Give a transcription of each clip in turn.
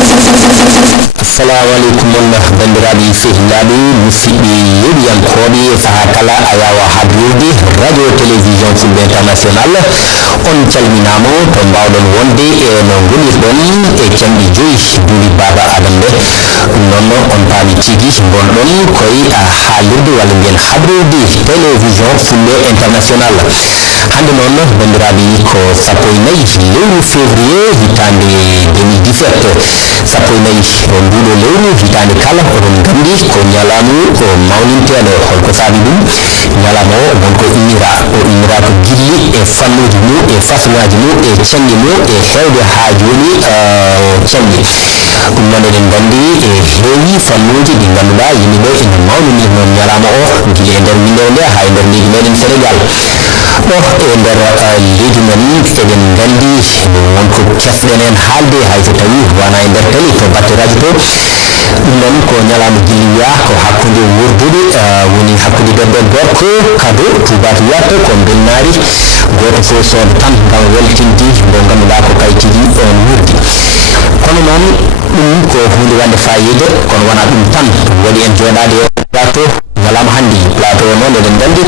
assalamu alaikum bandiraɓe sehilaɓe musidɓe yeɗiyankoɓe saaha kala a yawa habride radio télévision fulɓe international on calminama to mbawɗon wonde no gonirɗon e camɗi joyyi duuɓi baba adam ɓe ɗum noon on paami tigui gonɗon koye haalirde walla mbiyen habride télévision fulɓe international hande noon bandiraɓe ko sappo e nayyi lewru février hitande 2017 sappo e nayyi nduɗo lewru hitande kala oɗon gandi ko ñalamu ko mawninteɗo holko saabi ɗum ñalama o wonko innira ko gilli e fannuji mum e façonaji mum e canŋi mum e hewde ha joni canŋi ɗum noon eɗen gandi e heewi fannuji ɗi ganduɗa yimɓeɓe ene mawnini noon ñalama o guila e nder windere nde ha e nder leydi meɗen sénégal ɗo e nder leydi men eɗen gandi wonko kefɗen en haalde hayso tawi wona e nder télé to batte radio to ɗum noon ko ñalama gilli wiya ko hakkude wurdude woni hakkude debbo e gorko kado tubatu wiyata ko belnari goto fo sooda tan gam weltinde mo ganduɗa ko kay tigui on wurdi kono noon ɗum ko hunde wande fayida kono wona ɗum tan waɗi en joɗade e plateau ñalama hande plateau o noon eɗen gandi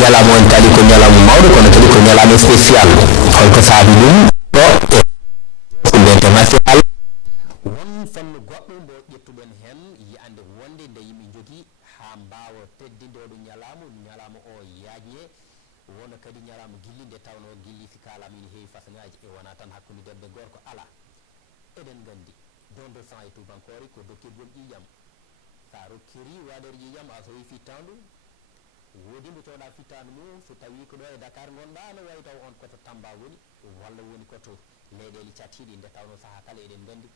ñalama on kadi ko ñalama mawɗo kono kadi ko ñalama spécial holko saabi ɗum ɗo e fulɓe international won fannu goɗɗo mbo ƴettuɗen hen yiyande wonde nde yimɓe jogui ha mbawa teddinde oɗo ñalama o yaaƴe wona kadi ñalama gilli nde tawno gilli si kalama ine heewi façon-ngaji e wona tan hakkude debbo e gorko ala eɗen gandi don de sang e tubankore ko dokkirgol ƴiƴam sa rokkiri waɗere ƴiƴam a sowi fittandu woodi mbo coɗa fittandu mum so tawi ko ɗo e Dakar gonɗa no wawi taw on koto Tamba woni walla woni koto leyɗele cattiɗi nde tawno saaha kala eɗen gandi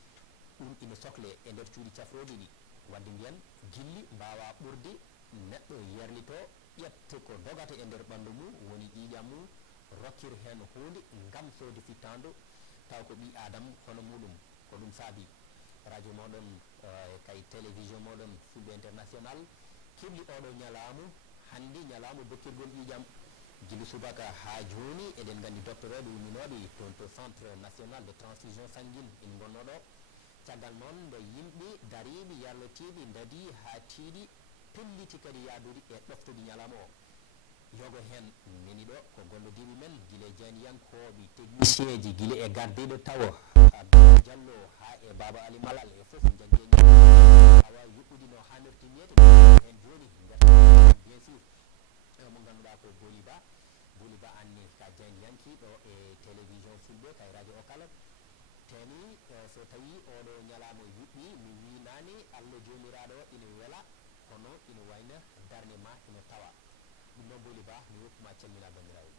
ɗum ina sohle e nder cuuɗi cafroɗi ɗi wadde mbiyen gilli mbawa ɓurde neɗɗo yerlito ƴetta ko dogata e nder ɓandu mum woni ƴiƴam mum rokkir hen hunde gam sode fittandu taw ko ɓi adama hono muɗum ko ɗum saabi radio moɗon kay télévision moɗon fulɓe international keɓli oɗo ñalamu hande ñalamu dokkirgol ƴiƴam guila subaka ha joni eɗen gandi docteur oɓe umminoɓe toon to centre national de transfusion sanguine in gonnoɗo caggal noon nde yimɓe dariɓe yarletiɓe daadi ha tiiɗi pelliti kadi yadude e ɗoftude ñalama o yogo hen neni ɗo ko gollodiɓe men guila e janiyankoɓe technicien ji guila e gardiɗo tawa diallo ha e baba ali malal e foof jaggi a wawi yuɓɓude no hannirta niyete hen joni bien sûr mo ganduɗa ko boliba anne ka janiyanki ɗo e télévision fulɓe kay radio o kala teni so tawi oɗo ñalama yuɓɓi mi winani Allah jomiraɗo ina weela kono ina wayno darde ma ina tawa ɗum noon boliba mi woppuma calmina bandiraɓe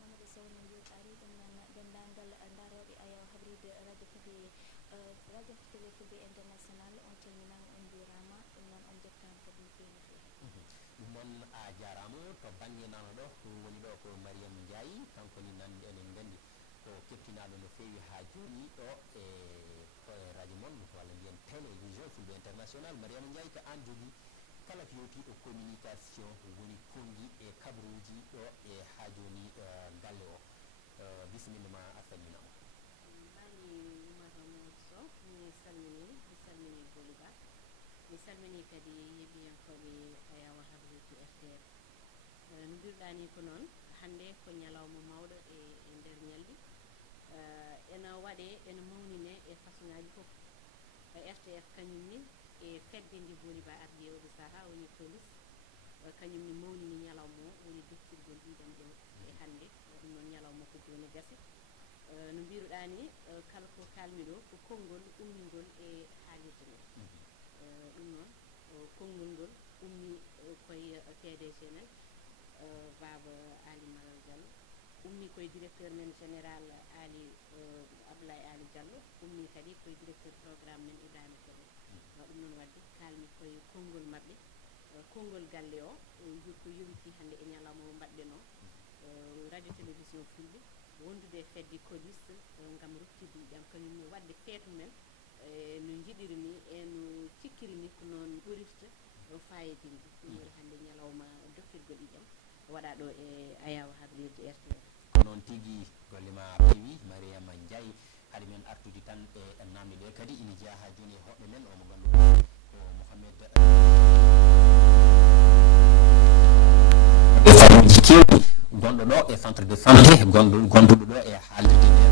Mamadou Sow no jewtari ɗum noon dendagal daroɓe ayaw habride radio télé fulɓe international on calminama on jurama ɗum noon on jettama kadi fewi no fewi ɗum noon a jarama to banggue nano ɗo woni ɗo ko Mariame Ndiaye kankoni nande enen gandi ko kettinaɗo no fewi ha joni ɗo e radio moon walla mbiyen télévision fulɓe international Mariame Ndiaye ko an jogui kala ko yewtiɗo communication woni konngui e kabruji ɗo e ha joni galle o bisimilla ma a salminama mani Oumar Mamadou Sow mi salmini Boliba mi salmini kadi yeɓiyankoɓe ayawa habride RTR no mbiruɗani ko noon hande ko ñalawma mawɗo e nder ñalɗi ena waɗe ena mawnine e façon ngaji foof RTF kañumni e fedde ndi Boliba ardi e oɗo saaha woni police kañumni mawnini ñalawma o woni dokkirgol ƴiƴam ɗo e hande ɗum noon ñalawma ko joni gasi no mbiruɗani kala ko kalmi ɗo ko konngol ummingol e haalirde men ɗum noon konngol ngol ummi koye PDG men baba Ali Malal Diallo ummi koye directeur men général Ali Abdoulaye Ali Diallo ummi kadi koye directeur programme men Ibrahima Kebe ɗum noon wadde kalmi koye konngol mabɓe konngol galle o ko yowiti hande e ñalawma o mbaɗɗen o radio télévision fulɓe wondude e fedde police gam ruttide ƴiƴam kañumne wadde feetu men no jiɗiri ni e no cikkiri ni ko noon ɓurirta fayidinde ɗum waɗi hande ñalawma dokkirgol ƴiƴam waɗa ɗo e ayawa habride RTF ko noon tigui golle ma peewi Mariama Ndiaye haade men artude tan e namde ɗe kadi ina jeeya ha joni e hoɓɓe men omo ganduɗa ko Mouhamed e famuji kewɗi gonɗo ɗo e centre de santé gonduɗo ɗo e haalirde nde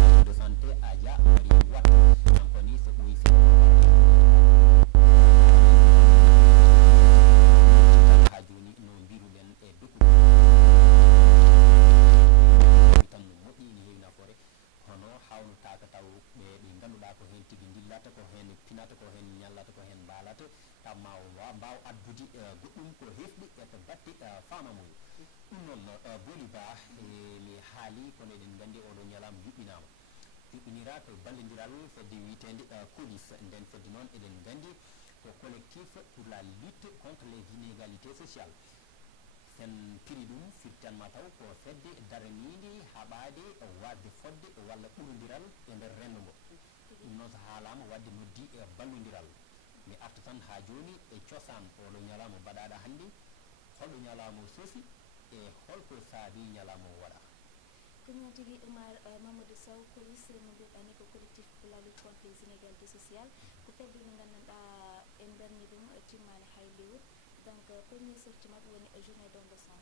centre de santé Adja Marie Wat kanko ni so ɓoyi fe ha joni no mbiruɗen e dokuɗi tan no moƴƴi ne heewi nafoore hono hawnotaka taw ɓe ganduɗa ko hen tigui dillata ko hen pinata ko hen ñallata ko hen mbalata taw ma mbaw addude goɗɗum ko hefɗi e to batte famamuyo ɗum noon Boly Ba mi haali kono eɗen gandi oɗo ñalama yuɓɓinama yuɓɓinira ko ballodiral fedde witede COLIS nden fedde noon eɗen gandi ko collectif pour la lutte contre les inégalités sociales sen piri ɗum firtanma taw ko fedde daranide haɓade wasde fodde walla ɓurodiral e nder rendo ngo ɗum noon so haalama wadde noddi ballodiral mi arta tan ha joni e cosaan oɗo ñalama mbaɗaɗa hannde holɗo ñalama o soofi e holko saabi ñalama o waɗa ko noon tigui Oumar Mamadou Sow COLIS no mbiɗani ko collectif pour la lutte contre les inégalités sociales ko fedde nde gandanɗa en darni ɗum timmani hay lewru donc premier sortie mabɓe woni journée don de sang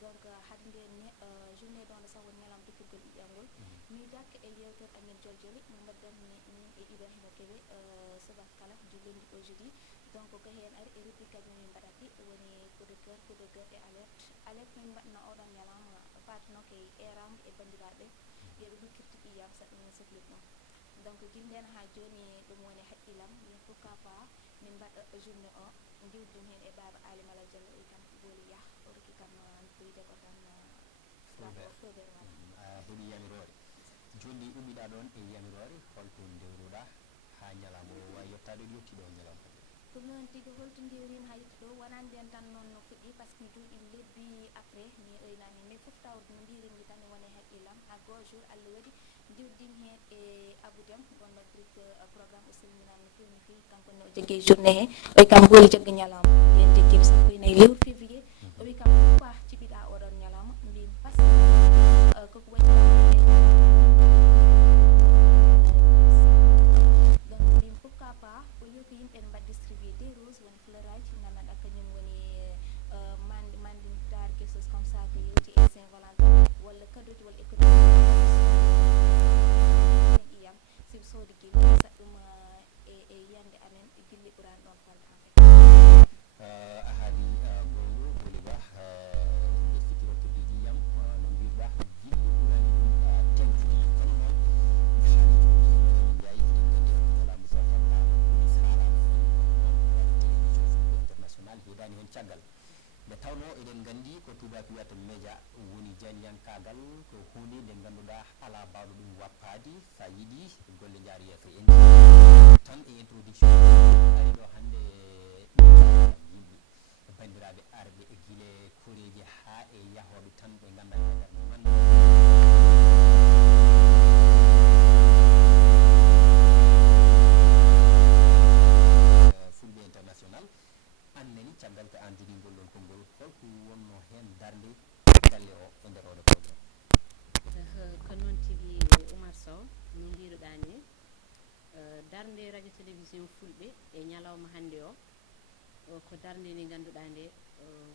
donc hade nden journée don de sang woni ñalama defirgol ƴiƴamgol mi dakka e yewtere amen joljole mo mbaddanmi min e Ibrahima Kébé subaka kala du lundi au jeudi donc ko hen ari e rubrique aji min mbaɗat ɗi woni coup de cœur et alerte min mbaɗno oɗon ñalama fatino ke eramde e bandiraɓe yoɓe hokkirtu ƴiyam saɗa min sohli ɗum donc guilden ha joni ɗum woni haqqilam min pourquoi pas min mbaɗa journée o diwdin hen e baba Alimala Diallo wi kam Boly Yah o rokki kam wiyde ko tan fobere wala heeɓi yamirore joni ummiɗa ɗon e yamirore holto dewruɗa ha ñalama o wawi yettade ɗo yettiɗo ñalama ɗum noon tigui holto ndiwrima ha yetti ɗo wona nden tan noon no fuɗɗi par ce que mi duuɓi lebbi après mi ɓeynami mais foof tawde no mbirini tan woni haqqilam ha goto jour Allah waɗi diwdin hen e Abou Déme gonɗo directeur programme o salminama no fewi no fewi kankone o jogui journée he o wi kam Boly jagga ñalama nden jegguiɓe sappo e nayyi lewru février o wi kam pourquoi ciɓiɗa oɗon ñalama mbimi par ce que koko waɗi donc mbimi pourquoi pas au lieu que yimɓe ne mbaɗa distribué des roses woni fleur aji gandanɗa kañum woni mandintare quelque chose comme ça ko yewti e Saint Valentin walla cadeauji walla économie ƴiyam siɓe soodi guilli saɗa ɗum e yiyande amen guilli ɓurani ɗon falde en fait a haali gongo Boly Ba nde sikkirotirde ƴiyam no mbirɗa guilli ɓurani ɗum tentude kono noon mi haali joni jayi eɗen gandi oɗo ñalama so tabbama COLIS haalama noon waɗi télévision fulɓe international heedani hen caggal nde tawno eɗen gandi ko tubaki wiyata média woni jañjankagal ko hunde nde ganduɗa ala bawɗo ɗum wappade sa yiiɗi golle jaar yeeso en tan e introduction ari ɗo hande yimɓe bandiraɓe arɓe e guile koreji ha e yahoɓe tan ɓe gandanɗa man fulɓe international annani caggal ko an jogui ngol ɗon konngol holko wonno hen darde galle o e nder oɗo programme ko noon tigui Oumar Sow no mbiruɗa ni darde radio télévision fulɓe e ñalawma hande o ko darde nde ganduɗa nde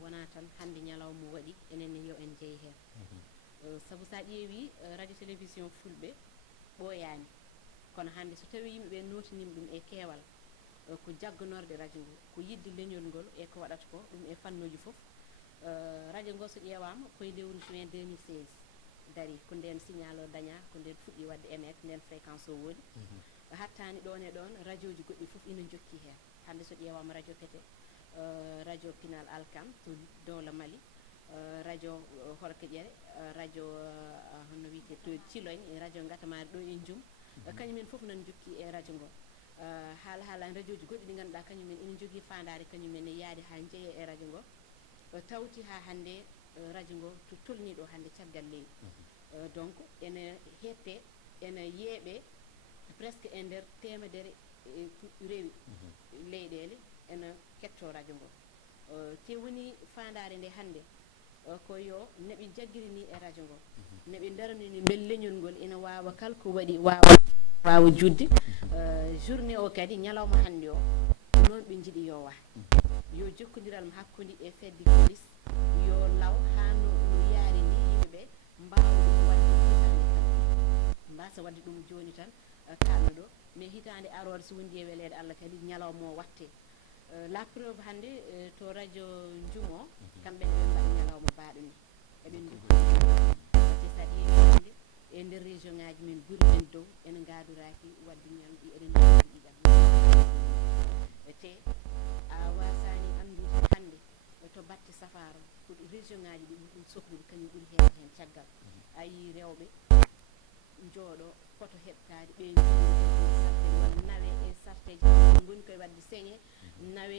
wona tan hande ñalawma waɗi enenne yo en jeeyi hen saabu sa ƴeewi radio télévision fulɓe ɓooyani kono hande so tawi yimɓeɓe notinima ɗum e keewal ko jagganorde radio ngo ko yidde leñol ngol e ko waɗata ko ɗum e fannuji foof radio ngo so ƴeewama koye lewru juin 2016 dari ko nden signal o daña ko nden fuɗɗi wadde émettre nden fréquence o woodi hattani ɗon e ɗon radio ji goɗɗi foof ina jokki hen hande so ƴeewama radio Pété radio Pinal Alkam to Dowla Mali radio Horko Ƴere radio hono wiyete to Thilogne radio Gatamari ɗo e Djoum kañumen foof nan jokki e radio ngo haalani radio ji goɗɗi ɗi ganduɗa kañumen ina jogui fandare kañumen e yaade ha jeeye e radio ngo tawti ha hande radio ngo to tolniɗo hande caggal leydi donc ene hette ene yeeɓe presque e nder temedere rewi leyɗele ene ketto radio ngo te woni fandare nde hande ko yo neɓe jaggirini e radio ngo neɓe daranini bel leñol ngol ina wawa kala ko waɗi wawa judde journée o kadi ñalawma hannde o noon ɓe jiiɗi yo wa yo jokkodiral hakkude e fedde police yo law ha no yaari ni yimɓeɓe mbawa ɗum wadde hitande tan mbasa wadde ɗum joni tan kalno ɗo mais hitande arore so wondi e welede Allah kadi ñalawma o watte la preuve hannde to radio Jumo kamɓe ɓe mbaɗi ñalawma mbaɗo ni eɓen jokkote sa ƴeewi hannde e nder région ngaji men ɓuuri men dow ene gadoraki wadde ñamɗi eɗen ɗiɗam te a wasani andude hannde to batte safaro ko région ngaji ɗi ɓuri ɗum sohlude kañum ɓuuri heewa hen caggal a yi rewɓe jooɗo poto heɓtade ɓe walla nawe e sarteji goni koye wadde señe nawe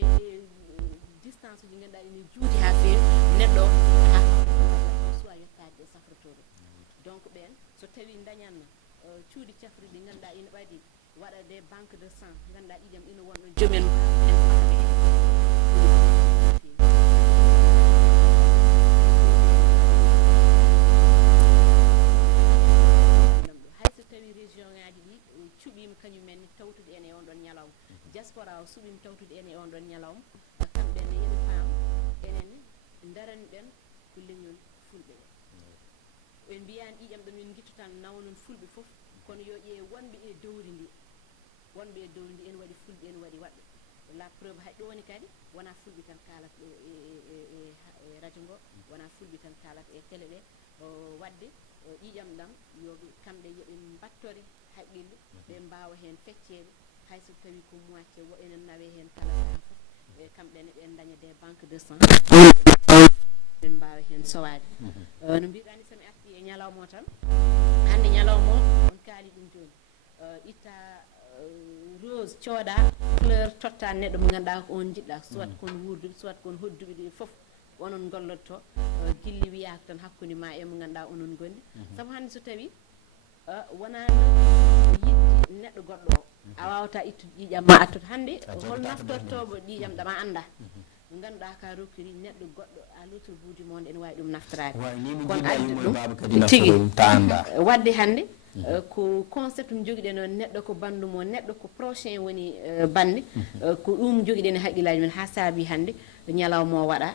distance uji ganduɗa ene juuti ha feewi neɗɗo ha soit yettade ɗe safrotoɗo donc ɓen so tawi dañanno cuuɗi cafri ɗi ganduɗa ina ɓaadi waɗa des banque de sang ganduɗa ɗiɗam ina wonɗo joomen en paɓe hayso tawi région ngaji ɗi cuuɓima kañumen ni tawtude en e on ɗon ñalawma diaspora o suuɓima tawtude en e on ɗon ñalawma kamɓene yeɓe paam enen darani ɓen ko leñol fulɓe ɓe en mbiyani ɗiƴam ɗo min guittu tan nawnon fulɓe foof kono yo ƴeew wonɓe e dowri ndi en waɗi fulɓe en waɗi waɗɓe la preuve hay ɗo woni kadi wona fulɓe tan kalata ɗo e radio ngo wona fulɓe tan kalata e télé ɗe wadde ƴiƴam ɗam yoɓe kamɓe yoɓe mbattore haqqille ɓe mbawa hen feccede hayso tawi ko moitié wo enen nawe hen kala saha foof kamɓene ɓen daña des banque de sang ɓe mbawa hen sowade no mbiɗani somi arti e ñalawma o tan hande ñalawma o on kaali ɗum joni itta rose cooɗa fleur totta neɗɗo mo ganduɗa ko on jiɗɗa soit kon wurduɓe soit kon hodduɓe ɗi foof onon gollotto gilli wiyaka tan hakkude ma e mo ganduɗa onon gondi saabu hande so tawi wonano yidde neɗɗo goɗɗo o a wawata ittude ƴiƴam ma attude hande hol naftortoɓe ƴiƴam ɗam a anda mo ganduɗa ka rokkiri neɗɗo goɗɗo à l'autre bout du monde ene wawi ɗum naftorade kono addi ɗum tigui wadde hande ko concept ɗum joguiɗen o neɗɗo ko bandum o neɗɗo ko prochain woni bande ko ɗum joguiɗen e haqqillaji men ha saabi hande ñalawma o waɗa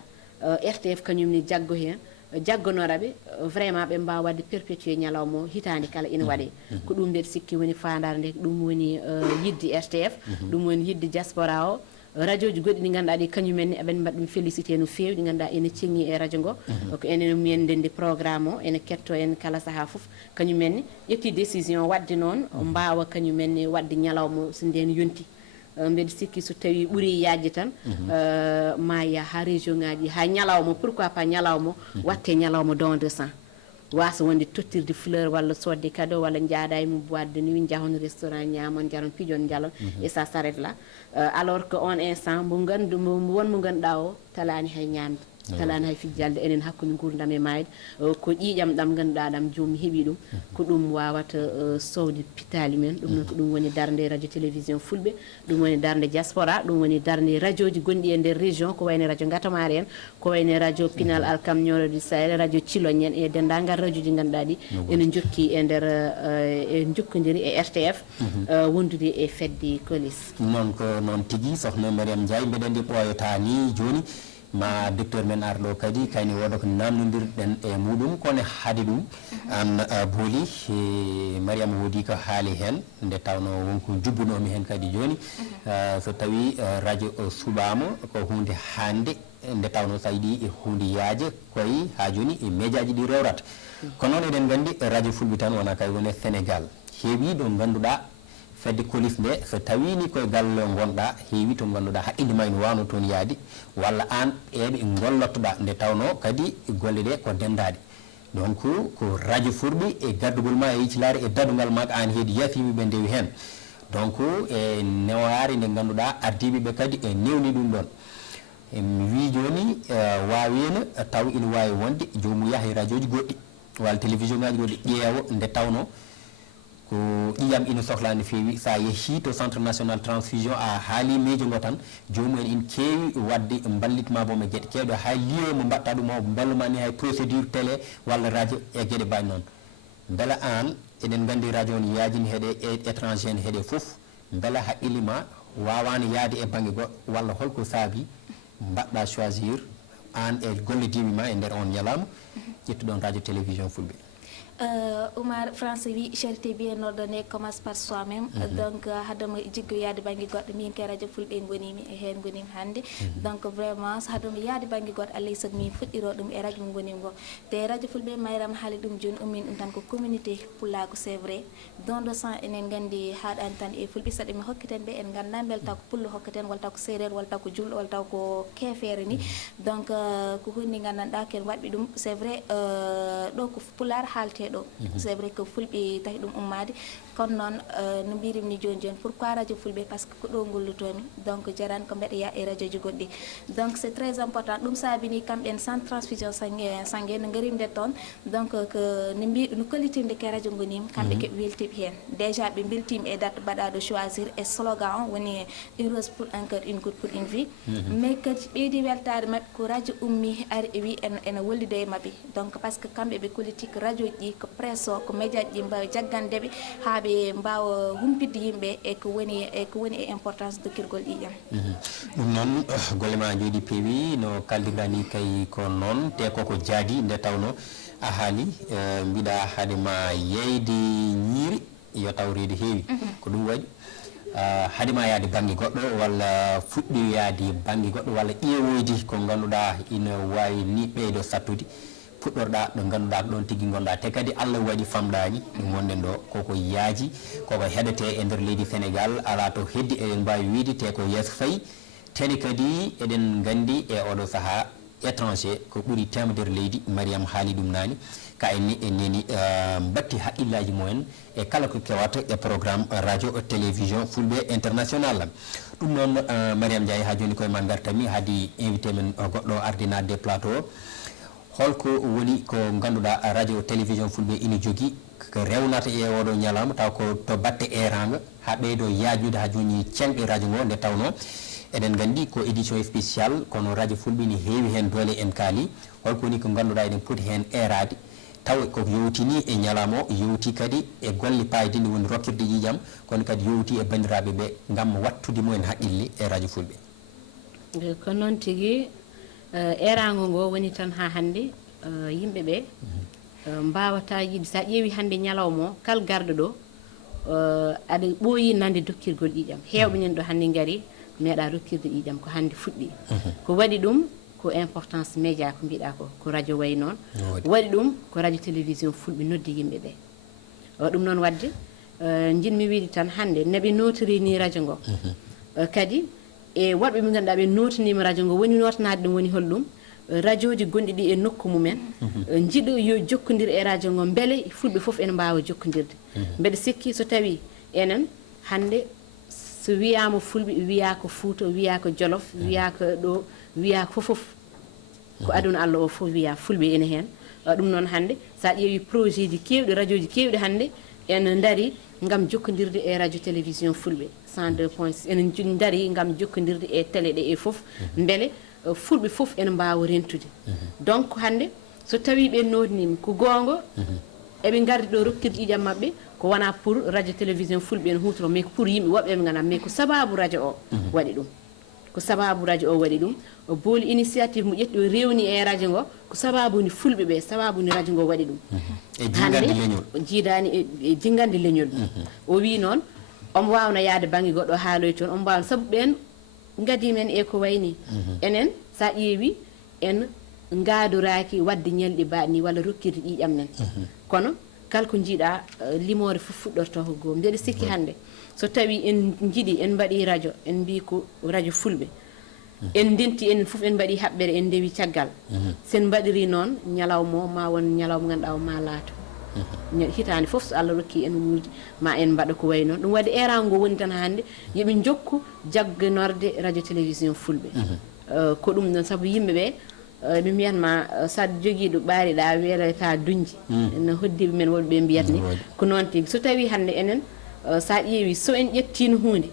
RTF kañumne jaggo hen jagganoraɓe vraiment ɓe mbawa wadde perpétuer ñalawma o hitande kala ina waɗe ko ɗum nde sikki woni fandare nde ɗum woni yidde RTF ɗum woni yidde diaspora o radio ji goɗɗi ɗi ganduɗa ɗi kañumen ni eɓen mbaɗ ɗum félicité no fewi ɗi ganduɗa ene ceggi e radio ngo ko enen mumen ndendi programme o ene ketto en kala saaha foof kañumen ni ƴetti décision wadde noon mbawa kañumen ni wadde ñalawma so nden yonti mbeɗa sikki so tawi ɓuuri yajde tan ma ya ha région ngaji ha ñalawma pourquoi pas ñalawma watte ñalawma don de sang wasa wonde tottirde fleur walla sodde cadeau walla jaada e mum boîte de nuit jahon restaurant ñamon jaron pijon jalon et ça s'arrête là alors que on instant mo gandu won mo ganduɗa o talani hay ñamde talani hay fijjalde enen hakkude gurdam e mayde ko ƴiƴam ɗam ganduɗa ɗam jomum heeɓi ɗum ko ɗum wawata sowde pitali men ɗum noon ko ɗum woni darde radio télévision fulɓe ɗum woni darde diaspora ɗum woni darde radio ji gonɗi e nder région ko wayno radio gatamare en ko wayno radio pinal alkam ñoroɗi sahel radio Thilogne en e dendagal radio ji ganduɗa ɗi ene jokki e nder e jokkodiri e RTF wondude e fedde colis noon ko noon tigui sohna Mariame Ndiaye mbeɗen ndi ɓoyata ni joni ma docteur men arɗo kadi kayni woda ko namdodirɗen e muɗum kono haade ɗum an booli Mariame woodi ko haali hen nde tawno wonko jubbunomi hen kadi joni so tawi radio suɓama ko hunde hande nde tawno sa yiiɗi e hunde yaaje koye ha joni e médiaji ɗi rewrata kono noon eɗen gandi radio fulɓe tan wona kay woni Sénégal heewi ɗo ganduɗa fedde colis nde so tawi ni koye galle gonɗa heewi to ganduɗa haqqille ma ene wawno toon yaadi walla an eɓe gollottoɗa nde tawno kadi golle ɗe ko dendade donc ko radio furɓe e gaddugol ma e yicilare e dadugal ma an heedi yafimiɓe ndewi hen donc e neware nde ganduɗa ardiɓeɓe kadi e newni ɗum ɗon mi wi joni wawino taw ina wawi wonde jomum yaaha e radio ji goɗɗi walla télévision ngaji goɗɗi ƴeewa nde tawno ko ƴiyam ina sohla no feewi sa yeehi to centre national transfusion a haali miijo ngo tan jomum en in keewi wadde ballitma bomo gueɗe kewɗe hay lieu mo mbatta ɗum o balluma ni hay procédure télé walla radio e gueɗe mbaɗi noon beela an eɗen gandi radio ne yaajini heeɗe étranger ne heeɗe foof beela haqqille ma wawano yaade e banggue goɗɗo walla holko saabi mbaɗɗa choisir an e gollediɓe ma e nder on ñalama ƴettuɗon radio télévision fulɓe. Oumar Français wi charité bien ordonnée commence par soi-même. Donc haadema jiggo yaade banggue goɗɗo min ke radio fulɓe gonimi e hen gonimi hannde. Donc vraiment so haadema yaade banggue goɗɗo alay saago min fuɗɗiro ɗum e radio mo gonimi go te radio fulɓe mayram haali ɗum joni ummin ɗum tan ko communauté pullago c'est vrai don de sang enen gandi haɗani tan e fulɓe saɗa mi hokkiten ɓe en ganda bel taw ko pullo hokkaten walla taw ko séréer walla taw ko julɗo walla taw ko kefere ni donc ko hunde gandanɗa ken waɗɓe ɗum c'est vrai ɗo ko pular haalte ɗo c'est vrai que fulɓe tawi ɗum ummade kono noon no mbirimni joni joni pourquoi radio fulɓe par ce que ko ɗo gollutomi donc jarani ko mbeɗa ya e radio ji goɗɗi donc c'est très important ɗum saabini kamɓen centre transfusion sangue no garimde toon donc que no mbiɗo no kollitirde ke radio gonimi kamɓe keɓe weltiɓe hen déjà ɓe beltima e date mbaɗaɗo choisir e slogan o woni une rose pour un cœur une goutte pour une vie mais kadi ɓeydi weltade mabɓe ko radio ummi ari e wi ene wollide e mabɓe donc par ce que kamɓe ɓe politique radio ji ko presse o ko média ji mbawi jaggandeɓe haaɓe mbawa humpidde yimɓe e ko woni e importance dokkirgol ƴiƴam ɗum noon golle ma jooɗi peewi no kaldirɗani kay ko noon te koko jaadi nde tawno a haali mbiɗa haadema yeyde ñiiri yo tawrede heewi ko ɗum waɗi haadema yaade banggue goɗɗo walla fuɗɗi yaade banggue goɗɗo walla ƴeewoyde ko ganduɗa ina wawi ni ɓeydo sattude puɗɗorɗa ɗo ganduɗa ɗon tigui gonɗa te kadi Allah waɗi famɗani ɗum wonɗen ɗo koko yaaji koko heɗete e nder leydi Sénégal ala to heddi eɗen mbawi wiide te ko yeeso fayi tene kadi eɗen gandi e oɗo saaha étranger ko ɓuuri temedere leydi Mariame haali ɗum nani ka en neni batti haqqillaji mumen e kala ko kewata e programme radio télévision fulɓe international ɗum noon Mariame Ndiaye ha joni koye ma gartami haadi invité men goɗɗo ardinade des plateau holko woni ko ganduɗa radio télévision fulɓe ina jogui ko rewnata e oɗo ñalama taw ko to batte eranga ha ɓeydo yaajude ha joni cenɗe radio ngo nde tawno eɗen gandi ko édition spécial kono radio fulɓe ni heewi hen doole en kaali holko woni ko ganduɗa eɗen poti hen erade taw ko yowtini e ñalama o yowti kadi e golle paydinde woni rokkirde ƴiƴam kono kadi yowti e bandiraɓe ɓe gam wattude mumen haqqille e radio fulɓe ko noon tigui erago ngo woni tan ha hande yimɓe ɓe mbawata yiide sa ƴeewi hande ñalawma o kal garɗo ɗo aɗa ɓooyi nande dokkirgol ƴiƴam hewɓe nen ɗo hande gaari meeɗa rokkirde ƴiƴam ko hande fuɗɗi ko waɗi ɗum ko importance média ko mbiɗa ko radio wayi noon waɗi ɗum ko radio télévision fulɓe noddi yimɓe ɓe ɗum noon wadde jinmi wiide tan hande neɓe notiri ni radio ngo kadi e woɗɓe ɓe ganduɗa ɓe notanima radio ngo woni notanade ɗum woni holɗum radio ji gonɗi ɗi e nokku mumen jiiɗo yo jokkodir e radio ngo beele fulɓe foof ene mbawa jokkodirde mbeɗa sikki so tawi enen hande so wiyama fulɓe wiya ko Fouta wiya ko Jolof wiya ko ɗo wiya ko foof ko aduna Allah o foof wiya fulɓe ene hen ɗum noon hande sa ƴeewi projet ji kewɗi radio ji kewɗi hande en daari gam jokkodirde e radio télévision fulɓe 102.6 enen daari gam jokkodirde e télé ɗe e foof beele fulɓe foof ene mbawa rentude donc hande so tawi ɓe nodnima ko gonga eɓe gardi ɗo rokkirde ƴiƴam mabɓe ko wona pour radio télévision fulɓe ene hutoro mais ko pour yimɓe woɓɓe ɓe ganduɗa mais ko sababu radio o waɗi ɗum ko sababu radio o waɗi ɗum o booli initiative mo ƴetti o rewni e radio ngo ko sababu ni fulɓe ɓe sababu ni radio ngo waɗi ɗum hande jiidani e jingande leñol o wi noon omo wawna yaade banggue goɗɗo haaloy toon omo mbawna saabu ɓen gadimen e ko wayni enen sa ƴeewi en gaadoraki wadde ñalɗi mbaɗni walla rokkirde ƴiƴam men kono kala ko jiiɗa limore fof fuɗɗorto ko goom mbeɗa sikki hande so tawi en jiiɗi en mbaɗi radio en mbi ko radio fulɓe en denti en fof en mbaɗi haɓɓere en ndewi caggal sen mbaɗiri noon ñalawma o ma won ñalawma ganduɗa o ma laato hitande foof so Allah rokki en wuurde ma en mbaɗa ko way noon ɗum wadde erago ngo woni tan hande yooɓe jokku jagganorde radio télévision fulɓe ko ɗum noon saabu yimɓeɓe ɓe mbiyatma sa joguiɗo ɓaariɗa weelata duñji no hoddiɓe men woɓɓe ɓe mbiyat ni ko noon tigui so tawi hande enen sa ƴeewi so en ƴettino hunde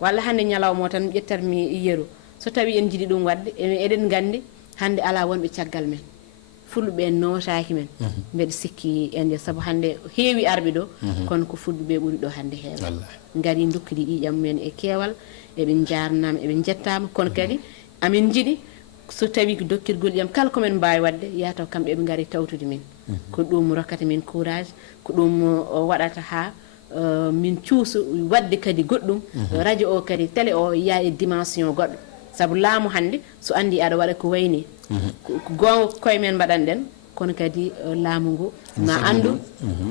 walla hande ñalawma o tan ƴettatmi yeeru so tawi en jiiɗi ɗum wadde eɗen gandi hande ala wonɓe caggal men fulɓe en notaki men mbeɗa sikki en saabu hande heewi arɓe ɗo kono ko fulɓeɓe ɓuuri ɗo hande heewa gari dokkidi ƴiƴam mumen e keewal eɓe jarnama eɓe jettama kono kadi amin jiiɗi so tawi ko dokkirgol ƴam kala komin mbawi wadde yataw kamɓe eɓe gaari tawtude min ko ɗum rokkata min courage ko ɗum waɗata ha min cuusa wadde kadi goɗɗum radio o kadi télé o yiya e dimension goɗɗo saabu laamu hande so andi aɗa waɗa ko wayni ko gonga koye men mbaɗanɗen kono kadi laamu ngu ma andu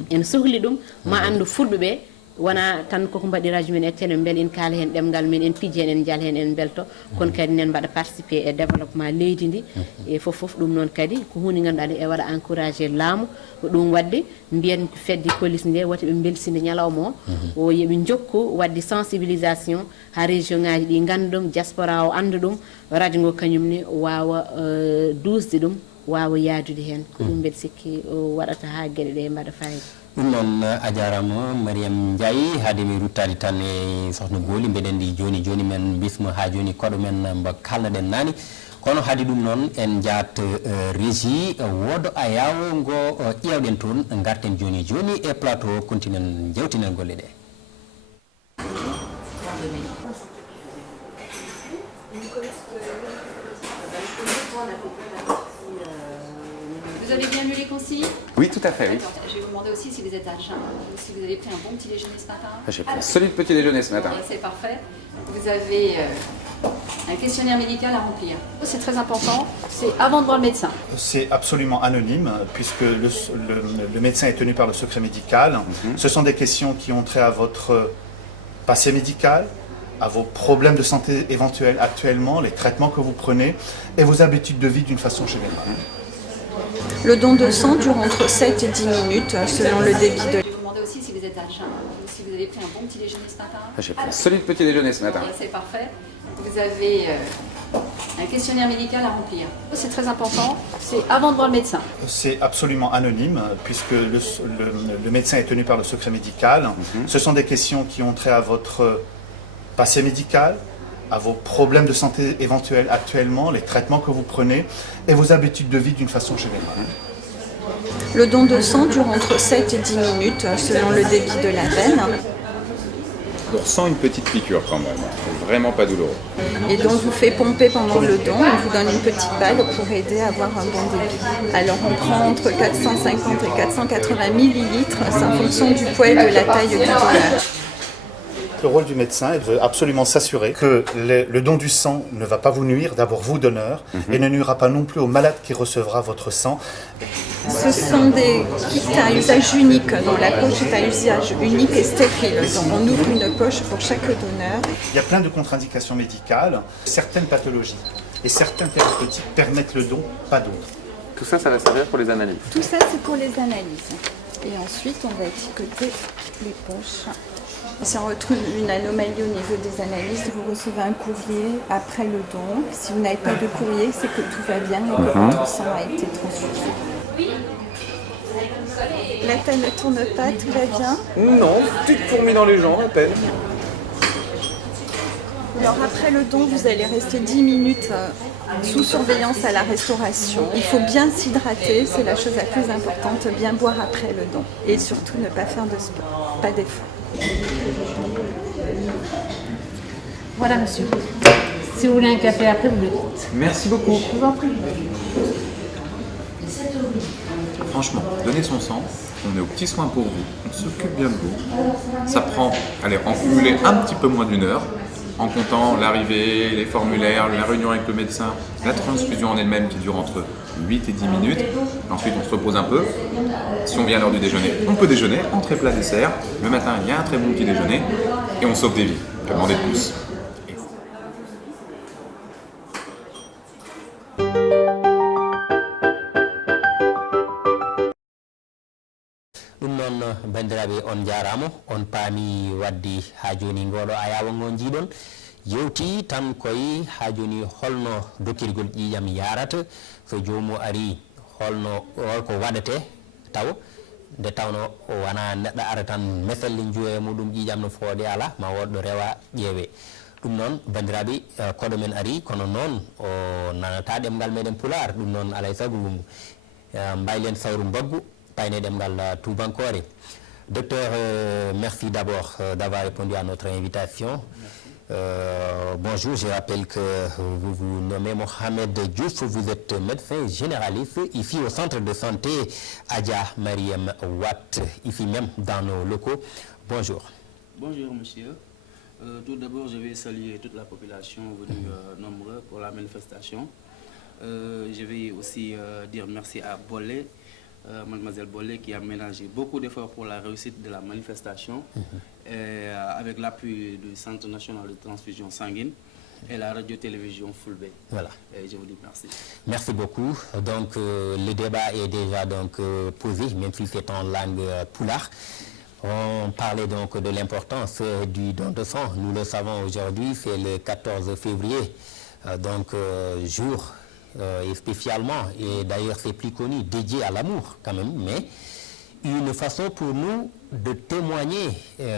en sohli ɗum ma andu fulɓe ɓe wona tan koko mbaɗi radio men e télé beele en kaala hen ɗemgal men en piiji hen en jaal hen en belto kono kadi nen mbaɗa participé e développement leydi ndi e foof ɗum noon kadi ko hunde ganduɗa e waɗa encouragé laamu ko ɗum wadde mbiyen fedde police nde woto ɓe belsinde ñalawma o yooɓe jokku wadde sensibilisation ha région ngaji ɗi ganda ɗum diaspora o anda ɗum radio ngo kañumne wawa dusde ɗum wawa yaadude hen ko ɗum mbeɗa sikki waɗata ha gueɗe ɗe mbaɗa fayida ɗum noon a jarama Mariame Ndiaye haade mi ruttade tan e sohna Booli mbeɗen ndi joni men bismo ha joni koɗo men mbo kalnoɗen nani kono haade ɗum noon en jaat régie woodo ayaw ngo ƴewɗen toon garten joni e plateau continuen jewtinen golle ɗe. Vous avez bien lu les consignes? Oui, tout à fait, oui. Je vais vous demander aussi si vous êtes à jeun, ou si vous avez pris un bon petit déjeuner ce matin. J'ai pris un solide petit déjeuner ce matin. C'est parfait. Vous avez un questionnaire médical à remplir. C'est très important, c'est avant de voir le médecin. C'est absolument anonyme, puisque le médecin est tenu par le secret médical. Ce sont des questions qui ont trait à votre passé médical, à vos problèmes de santé éventuels actuellement, les traitements que vous prenez, et vos habitudes de vie d'une façon générale. Le don de sang dure entre 7 et 10 minutes selon le débit de... Je vais vous demander aussi si vous êtes à jeun, ou si vous avez pris un bon petit déjeuner ce matin. J'ai pris un solide petit déjeuner ce matin. C'est parfait. Vous avez un questionnaire médical à remplir. C'est très important, c'est avant de voir le médecin. C'est absolument anonyme, puisque le médecin est tenu par le secret médical. Ce sont des questions qui ont trait à votre passé médical, à vos problèmes de santé éventuels actuellement, les traitements que vous prenez, et vos habitudes de vie d'une façon générale. Le don de sang dure entre 7 et 10 minutes selon le débit de la veine. On ressent une petite piqûre quand même, vraiment pas douloureux. Et donc vous fait pomper pendant le don, on vous donne une petite bague pour aider à avoir un bon débit. Alors on prend entre 450 et 480 millilitres, c'est en fonction du poids et de la taille du donneur. Le rôle du médecin est de absolument s'assurer que le don du sang ne va pas vous nuire, d'abord vous donneur, et ne nuira pas non plus au malade qui recevra votre sang. Ce sont des kits à usage unique, dont la poche est à usage unique et stérile. Donc on ouvre une poche pour chaque donneur. Il y a plein de contre-indications médicales, certaines pathologies et certains thérapeutiques permettent le don, pas d'autres. Tout ça, ça va servir pour les analyses. Tout ça c'est pour les analyses. Et ensuite on va étiqueter les poches. Si on retrouve une anomalie au niveau des analyses, vous recevez un courrier après le don. Si vous n'avez pas de courrier, c'est que tout va bien et que votre sang a été transfusé. La tête ne tourne pas, tout va bien? Non, petite fourmi dans les jambes à peine. Alors après le don, vous allez rester 10 minutes sous surveillance à la restauration. Il faut bien s'hydrater, c'est la chose la plus importante, bien boire après le don. Et surtout ne pas faire de sport, pas d'effort. Voilà, monsieur. Si vous voulez un café après, vous le dites. Merci beaucoup. Je vous en prie. Franchement, donnez son sang, on est aux petits soins pour vous, on s'occupe bien de vous. Ça prend, allez, en cumulé un petit peu moins d'1 heure, en comptant l'arrivée, les formulaires, la réunion avec le médecin, la transfusion en elle-même qui dure entre 8 et 10 minutes. Ensuite, on se repose un peu. Si on vient à l'heure du déjeuner, on peut déjeuner, entrée, plat, dessert. Le matin, il y a un très bon petit déjeuner et on sauve des vies. Que demander de plus? ɗum noon bandiraɓe on jarama on paami wadde ha joni ngoɗo ayawa ngo jiiɗon yewti tan koye ha joni holno dokkirgol ƴiƴam yarata so jomum ari holko waɗate taw nde tawno wona neɗɗo ara tan meselle juuye muɗum ƴiƴam no fooɗe ala ma woɗɗo rewa ƴeewe ɗum noon bandiraɓe koɗo men ari kono noon o nanata ɗemgal meɗen pular ɗum noon alay saago mbaylen sawru mbaggu payne ɗemgal tubankore. Docteur, merci d'abord d'avoir répondu à notre invitation. Bonjour, je rappelle que vous vous nommez Mohamed Diouf, vous êtes médecin généraliste ici au centre de santé Adja Mariam Watt, ici même dans nos locaux. Bonjour. Bonjour monsieur. Tout d'abord, je vais saluer toute la population venue nombreux pour la manifestation. Je vais aussi dire merci à Bolé, mademoiselle Bolé, qui a ménagé beaucoup d'efforts pour la réussite de la manifestation, avec l'appui du Centre national de transfusion sanguine et la radio-télévision Fulbe. Voilà. Et je vous dis merci. Merci beaucoup. Donc le débat est déjà posé, même si c'est en langue poulard. On parlait donc de l'importance du don de sang. Nous le savons aujourd'hui, c'est le 14 février, jour et spécialement, et d'ailleurs c'est plus connu, dédié à l'amour quand même, mais une façon pour nous de témoigner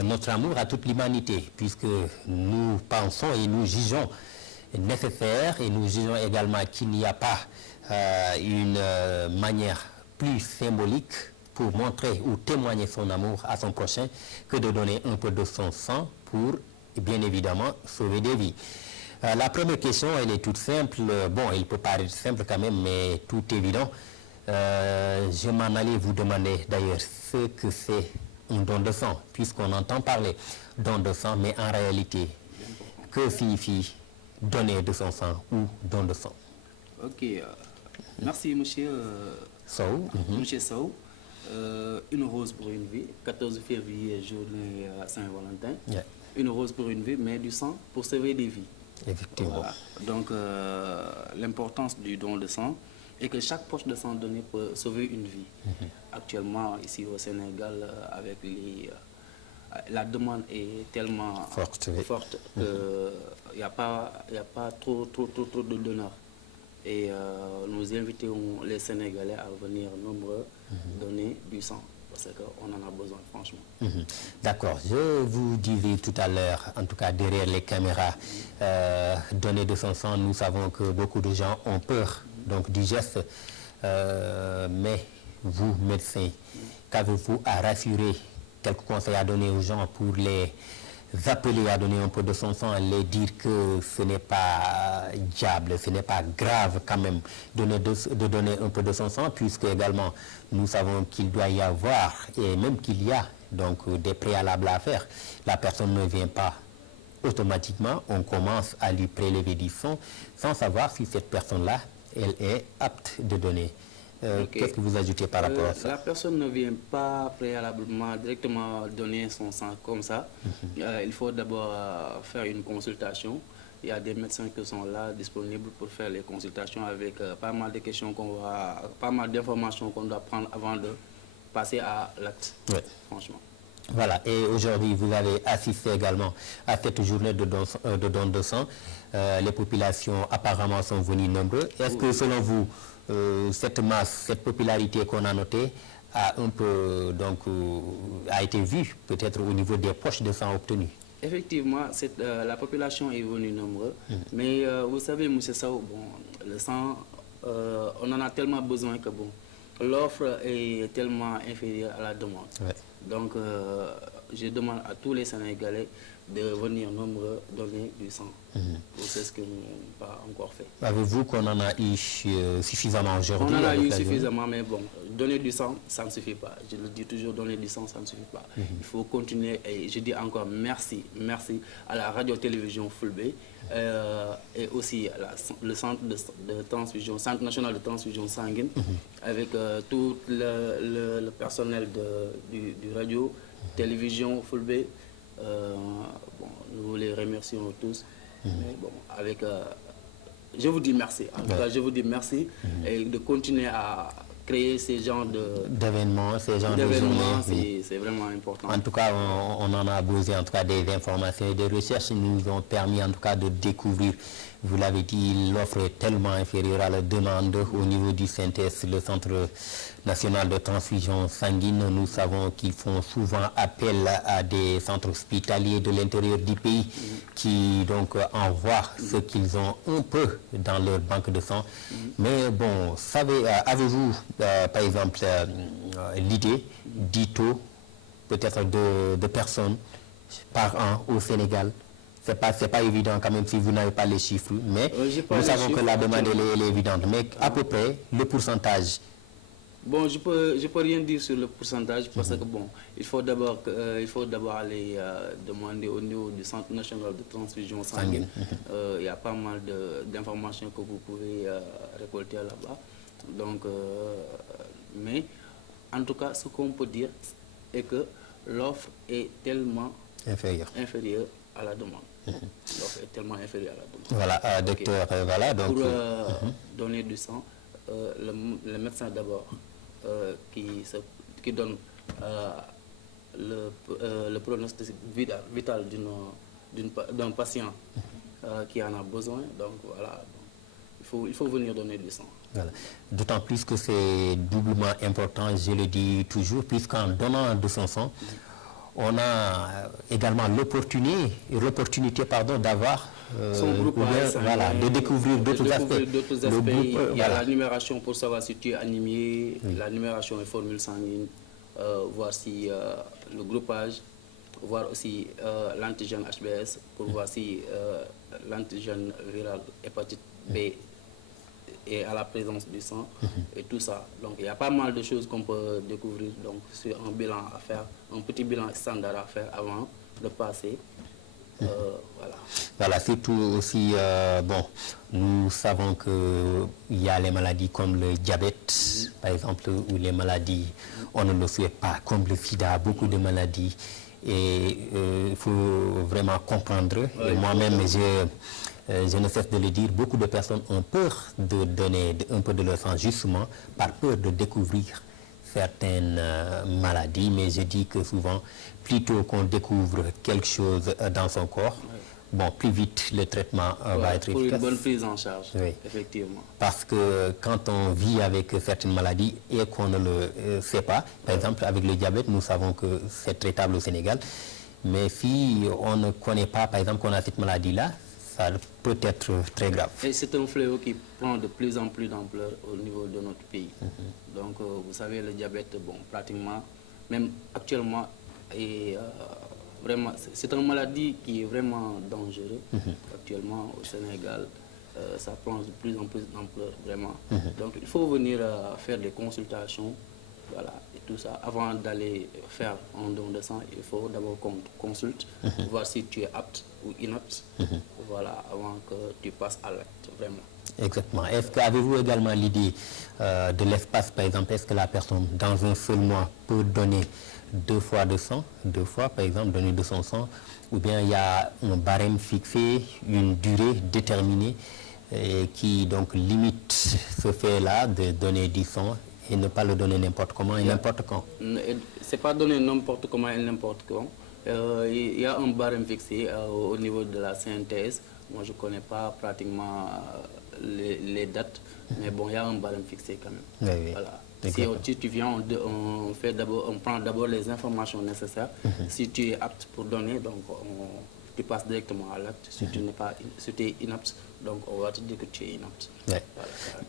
notre amour à toute l'humanité, puisque nous pensons et nous jugeons nécessaire, et nous jugeons également qu'il n'y a pas une manière plus symbolique pour montrer ou témoigner son amour à son prochain que de donner un peu de son sang pour, bien évidemment, sauver des vies. La première question, elle est toute simple. Bon, elle peut paraître simple quand même, mais tout évident. Je m'en allais vous demander d'ailleurs ce que c'est un don de sang, puisqu'on entend parler don de sang, mais en réalité, que signifie donner de son sang ou don de sang? Ok, merci monsieur Sow. Monsieur Sow. Une rose pour une vie, 14 février, journée Saint-Valentin. Yeah. Une rose pour une vie, mais du sang pour sauver des vies. Effectivement. Voilà. Donc, l'importance du don de sang est que chaque poche de sang donné peut sauver une vie. Actuellement, ici au Sénégal, avec la demande est tellement forte qu'il n'y a pas trop de donneurs. Et nous invitons les Sénégalais à venir nombreux donner du sang, parce qu'on en a besoin, franchement. D'accord. Je vous disais tout à l'heure, en tout cas derrière les caméras, donner de son sang, nous savons que beaucoup de gens ont peur donc du geste. Mais vous, médecins, qu'avez-vous à rassurer, quelques conseils à donner aux gens pour les appeler à donner un peu de son sang, les dire que ce n'est pas diable, ce n'est pas grave quand même de donner un peu de son sang, puisque également nous savons qu'il doit y avoir, et même qu'il y a donc des préalables à faire. La personne ne vient pas automatiquement, on commence à lui prélever du sang sans savoir si cette personne-là, elle est apte de donner. Okay. Qu'est-ce que vous ajoutez par rapport à ça? La personne ne vient pas préalablement directement donner son sang comme ça. Il faut d'abord faire une consultation. Il y a des médecins qui sont là disponibles pour faire les consultations avec pas mal de questions pas mal d'informations qu'on doit prendre avant de passer à l'acte. Ouais. Franchement. Voilà, et aujourd'hui vous avez assisté également à cette journée de don de sang. Les populations apparemment sont venues nombreuses. Est-ce que selon vous, cette masse, cette popularité qu'on a notée a un peu a été vue peut-être au niveau des poches de sang obtenues? Effectivement, la population est venue nombreuse, mais vous savez, M. Sow, le sang, on en a tellement besoin que l'offre est tellement inférieure à la demande. Ouais. Donc, je demande à tous les Sénégalais de venir nombreux donner du sang. C'est ce que nous n'avons pas encore fait. Avez-vous qu'on en a eu suffisamment aujourd'hui? On en a eu suffisamment, mais donner du sang, ça ne suffit pas. Je le dis toujours, donner du sang, ça ne suffit pas. Il faut continuer, et je dis encore merci à la radio-télévision Fulbe, et aussi le centre de transfusion, Centre national de transfusion sanguine, avec tout le personnel du radio, télévision Fulbe. Nous les remercions tous. Mais je vous dis merci. En tout cas, je vous dis merci et de continuer à créer ces genres d'événements, ces genres d'événements, oui. c'est vraiment important. En tout cas, on en a besoin, en tout cas des informations et des recherches nous ont permis en tout cas de découvrir, vous l'avez dit, l'offre est tellement inférieure à la demande au niveau du CNTS, le Centre national de transfusion sanguine. Nous savons qu'ils font souvent appel à des centres hospitaliers de l'intérieur du pays qui donc envoient ce qu'ils ont un peu dans leur banque de sang. Mais bon, avez-vous par exemple l'idée d'ITO peut-être de personnes par an au Sénégal? C'est pas évident quand même si vous n'avez pas les chiffres, mais nous savons que la demande elle est évidente. Mais à peu près, le pourcentage. Bon, je peux rien dire sur le pourcentage parce que bon, il faut d'abord aller demander au niveau du Centre national de transfusion sanguine. Il y a pas mal d'informations que vous pouvez récolter là-bas. Donc, mais en tout cas, ce qu'on peut dire est que l'offre est tellement inférieure à la demande. L'offre est tellement inférieure à la demande. Voilà, docteur, voilà. Donc, pour donner du sang, le médecin d'abord qui donne le pronostic vital d'un patient qui en a besoin. Donc voilà, il faut venir donner du sang. Voilà. D'autant plus que c'est doublement important, je le dis toujours, puisqu'en donnant de son sang, on a également l'opportunité d'avoir son groupe, de découvrir d'autres aspects. Il y a la numération pour savoir si tu es anémie, la numération et formule sanguine, voir si le groupage, voir aussi l'antigène HBS, pour voir si l'antigène viral hépatite B et à la présence du sang et tout ça. Donc il y a pas mal de choses qu'on peut découvrir donc sur un bilan à faire, un petit bilan standard à faire avant de passer. Voilà, c'est tout aussi, nous savons qu'il y a les maladies comme le diabète, par exemple, ou les maladies, on ne le souhaite pas, comme le sida, beaucoup de maladies, et il faut vraiment comprendre, et moi-même, je ne cesse de le dire, beaucoup de personnes ont peur de donner un peu de leur sang, justement, par peur de découvrir certaines maladies, mais je dis que souvent, plutôt qu'on découvre quelque chose dans son corps, plus vite le traitement va être efficace. Pour une bonne prise en charge, effectivement. Parce que quand on vit avec certaines maladies et qu'on ne le sait pas, par exemple avec le diabète, nous savons que c'est traitable au Sénégal, mais si on ne connaît pas, par exemple, qu'on a cette maladie-là, ça peut être très grave. Et c'est un fléau qui prend de plus en plus d'ampleur au niveau de notre pays. Donc, vous savez, le diabète, pratiquement, même actuellement, vraiment, c'est une maladie qui est vraiment dangereuse. Actuellement, au Sénégal, ça prend de plus en plus d'ampleur, vraiment. Donc, il faut venir faire des consultations, voilà, et tout ça. Avant d'aller faire un don de sang, il faut d'abord qu'on consulte, voir si tu es apte ou inapte, voilà, avant que tu passes à l'acte, vraiment. Exactement. Est-ce qu'avez-vous également l'idée de l'espace, par exemple, est-ce que la personne, dans un seul mois, peut donner 2 fois de sang, 2 fois, par exemple, donner de son sang, ou bien il y a un barème fixé, une durée déterminée, qui donc limite ce fait-là de donner du sang et ne pas le donner n'importe comment et n'importe quand? C'est pas donner n'importe comment et n'importe quand. Il y a un barème fixé au niveau de la CNTS. Moi, je ne connais pas pratiquement les dates, mais bon, il y a un barème fixé quand même. Oui. Voilà. Si tu viens, on prend d'abord les informations nécessaires. Si tu es apte pour donner, donc tu passes directement à l'acte. Si tu es inapte, donc on va te dire que tu es inapte.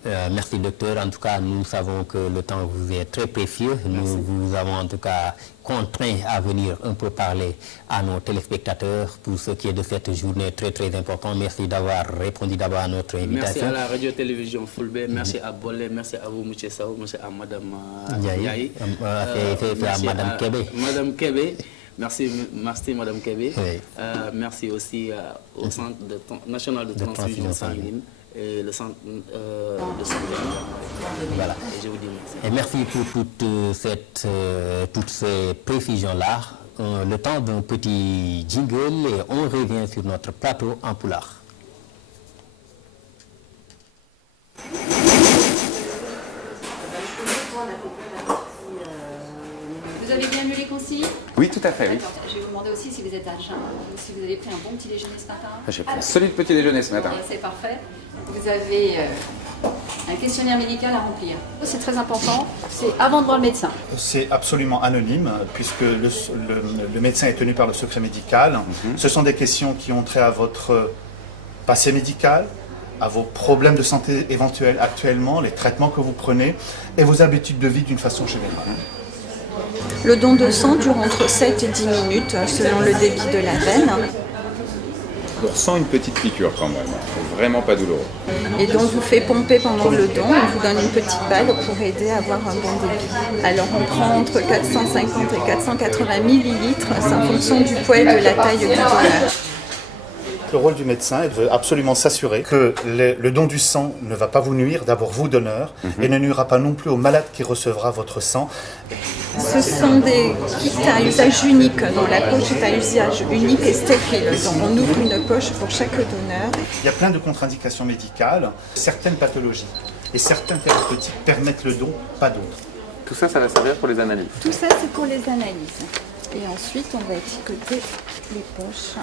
Voilà. Merci docteur. En tout cas, nous savons que le temps vous est très précieux. Nous vous avons en tout cas contraint à venir un peu parler à nos téléspectateurs pour ce qui est de cette journée très très importante. Merci d'avoir répondu d'abord à notre invitation. Merci à la radio-télévision Fulbe, merci à Bolé, merci à vous M. Sao, merci à Madame Ndiaye. C'est à Madame Kébé. Madame Kébé. Merci Madame Kébé. Merci aussi au Centre national de transfusion sanguine et le Centre de santé. Voilà. Et je vous dis merci. Et merci pour toutes ces précisions-là. Le temps d'un petit jingle et on revient sur notre plateau en Pulaar. petit? Oui, tout à fait, oui. D'accord. Je vais vous demander aussi si vous êtes à jeun, ou si vous avez pris un bon petit déjeuner ce matin. J'ai pris un solide petit déjeuner ce matin. C'est parfait. Vous avez un questionnaire médical à remplir. C'est très important, c'est avant de voir le médecin. C'est absolument anonyme, puisque le médecin est tenu par le secret médical. Ce sont des questions qui ont trait à votre passé médical, à vos problèmes de santé éventuels actuellement, les traitements que vous prenez et vos habitudes de vie d'une façon générale. Le don de sang dure entre 7 et 10 minutes selon le débit de la veine. On ressent une petite piqûre quand même, vraiment pas douloureux. Et donc vous fait pomper pendant le don, on vous donne une petite balle pour aider à avoir un bon débit. Alors on prend entre 450 et 480 millilitres, c'est en fonction du poids et de la taille du donneur. Le rôle du médecin est de absolument s'assurer que le don du sang ne va pas vous nuire, d'abord vous donneur, et ne nuira pas non plus au malade qui recevra votre sang. Ce sont des kits à usage unique, dont la poche est à usage unique et stérile. Donc on ouvre une poche pour chaque donneur. Il y a plein de contre-indications médicales, certaines pathologies et certains thérapeutiques permettent le don, pas d'autres. Tout ça, ça va servir pour les analyses. Tout ça c'est pour les analyses. Et ensuite on va étiqueter les poches.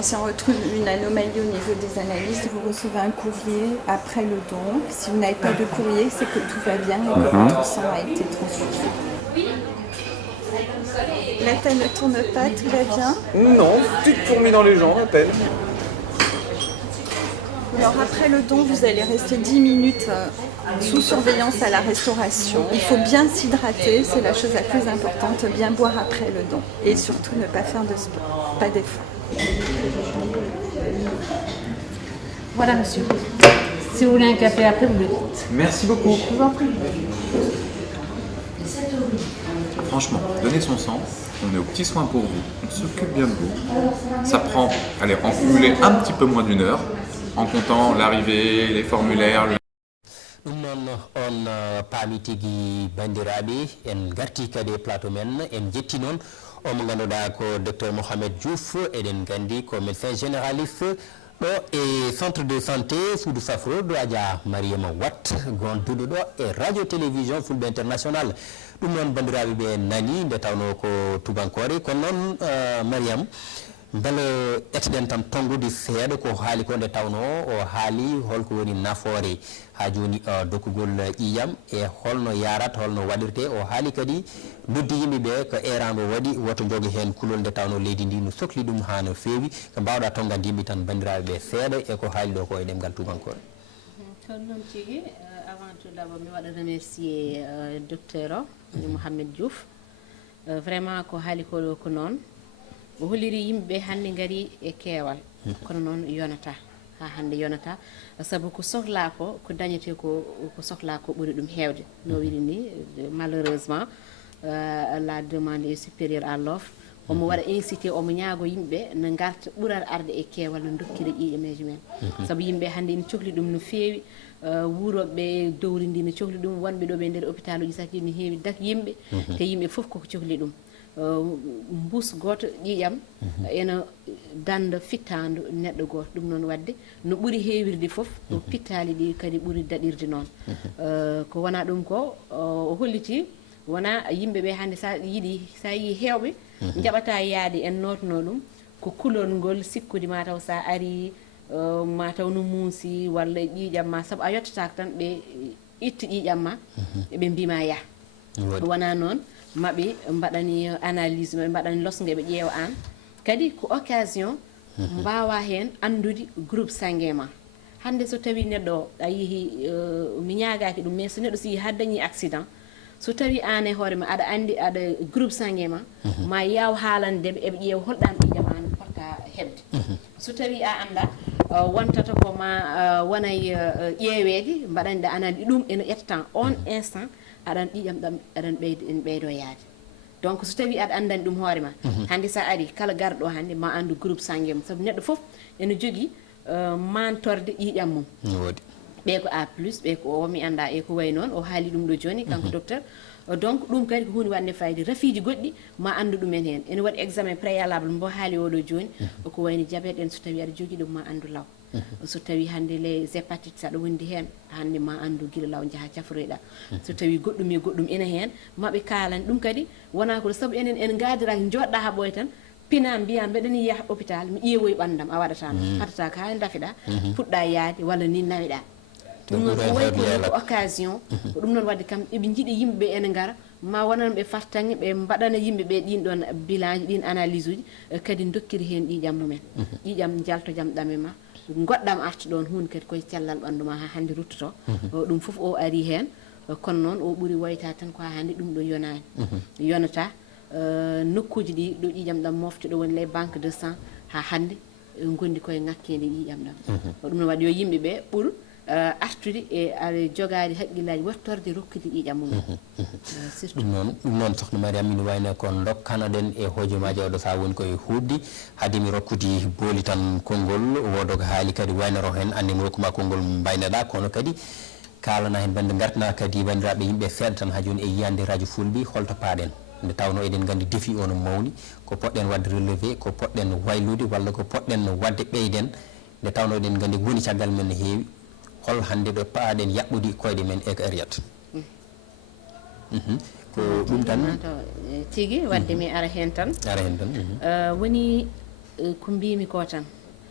Si on retrouve une anomalie au niveau des analyses, vous recevez un courrier après le don. Si vous n'avez pas de courrier, c'est que tout va bien et que votre sang a été transfusé. La tête ne tourne pas, tout va bien? Non, petite fourmi dans les jambes à peine. Alors après le don, vous allez rester 10 minutes sous surveillance à la restauration. Il faut bien s'hydrater, c'est la chose la plus importante, bien boire après le don. Et surtout ne pas faire de sport, pas d'effort. Voilà, monsieur. Si vous voulez un café après, vous le dites. Merci beaucoup. Je vous en prie. Franchement, donner son sang, on est aux petits soins pour vous, on s'occupe bien de vous. Ça prend, allez, en cumulé un petit peu moins d'une heure, en comptant l'arrivée, les formulaires. ɗum noon on paami tigi bandiraɓe en garti kadi e plateau men en jetti noon omo ganduɗa ko docteur Mohamed Diouf eɗen gandi ko médecin généraliste ɗo e centre de santé Suudu Safro ɗo Adja Mariama Watt gonduɗo ɗo e radio télévision Fulɓe international ɗum noon bandiraɓe ɓe nani nde tawno ko tubankore kono noon Mariam beele ƴetteɗen tan tongude seeɗa ko haali ko nde tawno o haali holko woni nafoore ha joni dokkugol ƴiƴam e holno yarata holno waɗirte o haali kadi noddi yimɓeɓe ko erango waɗi woto jogo hen kulol nde tawno leydi ndi no sohli ɗum ha no fewi ko mbawɗa tongande yimɓe tan bandiraɓeɓe seeɗa e ko haali ɗo ko e ɗemgal tubankore. Kono noon tigi avant tout d'abord mi waɗa remercier docteur o Mohamed Diouf vraiment ko haali ko ɗo ko noon o holliri yimɓeɓe hannde ngari e keewal kono noon yonata ha hannde yonata sabu ko sohla ko dañete ko sohla ko ɓuri ɗum heewde no wiɗi ni malheureusement la demande est supérieure à l'offre omo waɗa incité omo ñaago yimɓeɓe no garta ɓurat arde e keewal no dokkira ƴiƴameji men sabu yimɓeɓe hannde ina cohli ɗum no feewi wuuroɓeɓe dowri ndi no cohli ɗum wonɓe ɗo ɓe nder hôpital uji saki no heewi dak yimɓe te yimɓe fof koko cohli ɗum mbus goto ƴiƴam ena danda fittandu neɗɗo goto ɗum noon wadde no ɓuuri heewirde foof pittali ɗi kadi ɓuuri daɗirde noon ko wona ɗum ko o holliti wona yimɓeɓe hannde sa yii heewɓe jaɓata yaade en notno ɗum ko kulol ngol sikkude mataw sa ari mataw no muusi walla ƴiƴam ma saabu a yettatako tan ɓe itta ƴiƴam ma eɓe mbima yah wona noon maɓe mbaɗani analyse maɓe mbaɗani losgue ɓe ƴeewa an kadi ko occasion mbawa hen andude groupe sangue ma hande so tawi neɗɗo a yeehi mi ñagaki ɗum mais so neɗɗo si ha dañi accident so tawi an e hoorema aɗa andi aɗa groupe sangue ma ma yaw haalandeɓe eɓe ƴeewa holɗan ƴiƴam an potta heɓde so tawi a anda wontata ko ma wonay ƴeewede mbaɗande analyse ɗum ene ƴetta on instant aɗan ƴiƴam ɗam aɗan ɓeydo yaade donc so tawi aɗa andani ɗum hoore ma hande sa ari kala garɗo hande ma andu groupe sangue mum saabu neɗɗo foof ene jogui mantorde ƴiƴam mum ɓe ko A plus ɓe ko o mi anda e ko way noon o haali ɗum ɗo joni kanko docteur donc ɗum kadi ko hunde wadde fayde rafiji goɗɗi ma andu ɗumen hen ene waɗi examen préalable mbo haali oɗo joni ko wayno diabète en so tawi aɗa jogui ɗum ma andu law so tawi hande les hépatite saɗa wondi hen hande ma andu guila law jaaha cafroyɗa so tawi goɗɗum e goɗɗum ina hen maɓe kalani ɗum kadi wona ko saabu enen en gadiraki joɗɗa ha ɓoya tan pina mbiya mbeɗen yiya hôpital mi ƴeewoy ɓandam a waɗata noon hattata ko ha dafiɗa puɗɗa yaade walla ni nawiɗa ɗum noon ko way ko occasion ko ɗum noon wadde kam eɓe jiiɗi yimɓeɓe ene gara ma wonan ɓe fartange ɓe mbaɗana yimɓeɓe ɗin ɗon bilan ɗin analyse uji kadi dokkiri hen ƴiƴam mumen ƴiƴam jaltojam ɗame ma goɗɗam arta ɗon hunde kadi koye cellal ɓandu ma ha hande ruttoto ɗum foof o ari hen kono noon o ɓuuri woyta tan ko ha hande ɗum ɗo yonani yonata nokkuji ɗi ɗo ƴiƴam ɗam mofte ɗo woni les banque de sang ha hande gondi koye ngakkede ƴiƴam ɗam ɗum noon waɗi yo yimɓeɓe ɓuur artude e jogade haqqillaji wattorde rokkude ƴiƴam mum surtout ɗum noon sohna Mariame ina wayno ko dokkanoɗen e hojomaji oɗo sa woni koye huddi haademi rokkude booli tan konngol wodo ko haali kadi waynoro hen andi mi rokkuma konngol mbayneɗa kono kadi kalana hen bande gartana kadi bandiraɓe yimɓe seeɗa tan ha joni e yiyande radio Fulɓe holto paaɗen nde tawno eɗen gandi défi o no mawni ko poɗɗen wadde relevé ko poɗɗen waylude walla ko poɗɗen wadde ɓeyden nde tawno eɗen gandi woni caggal men no heewi hol hande ɗo paaɗen yaɓɓude koyɗe men e ko ariyat ko ɗum tan tigui wadde mi ara hen tan woni ko mbimi ko tan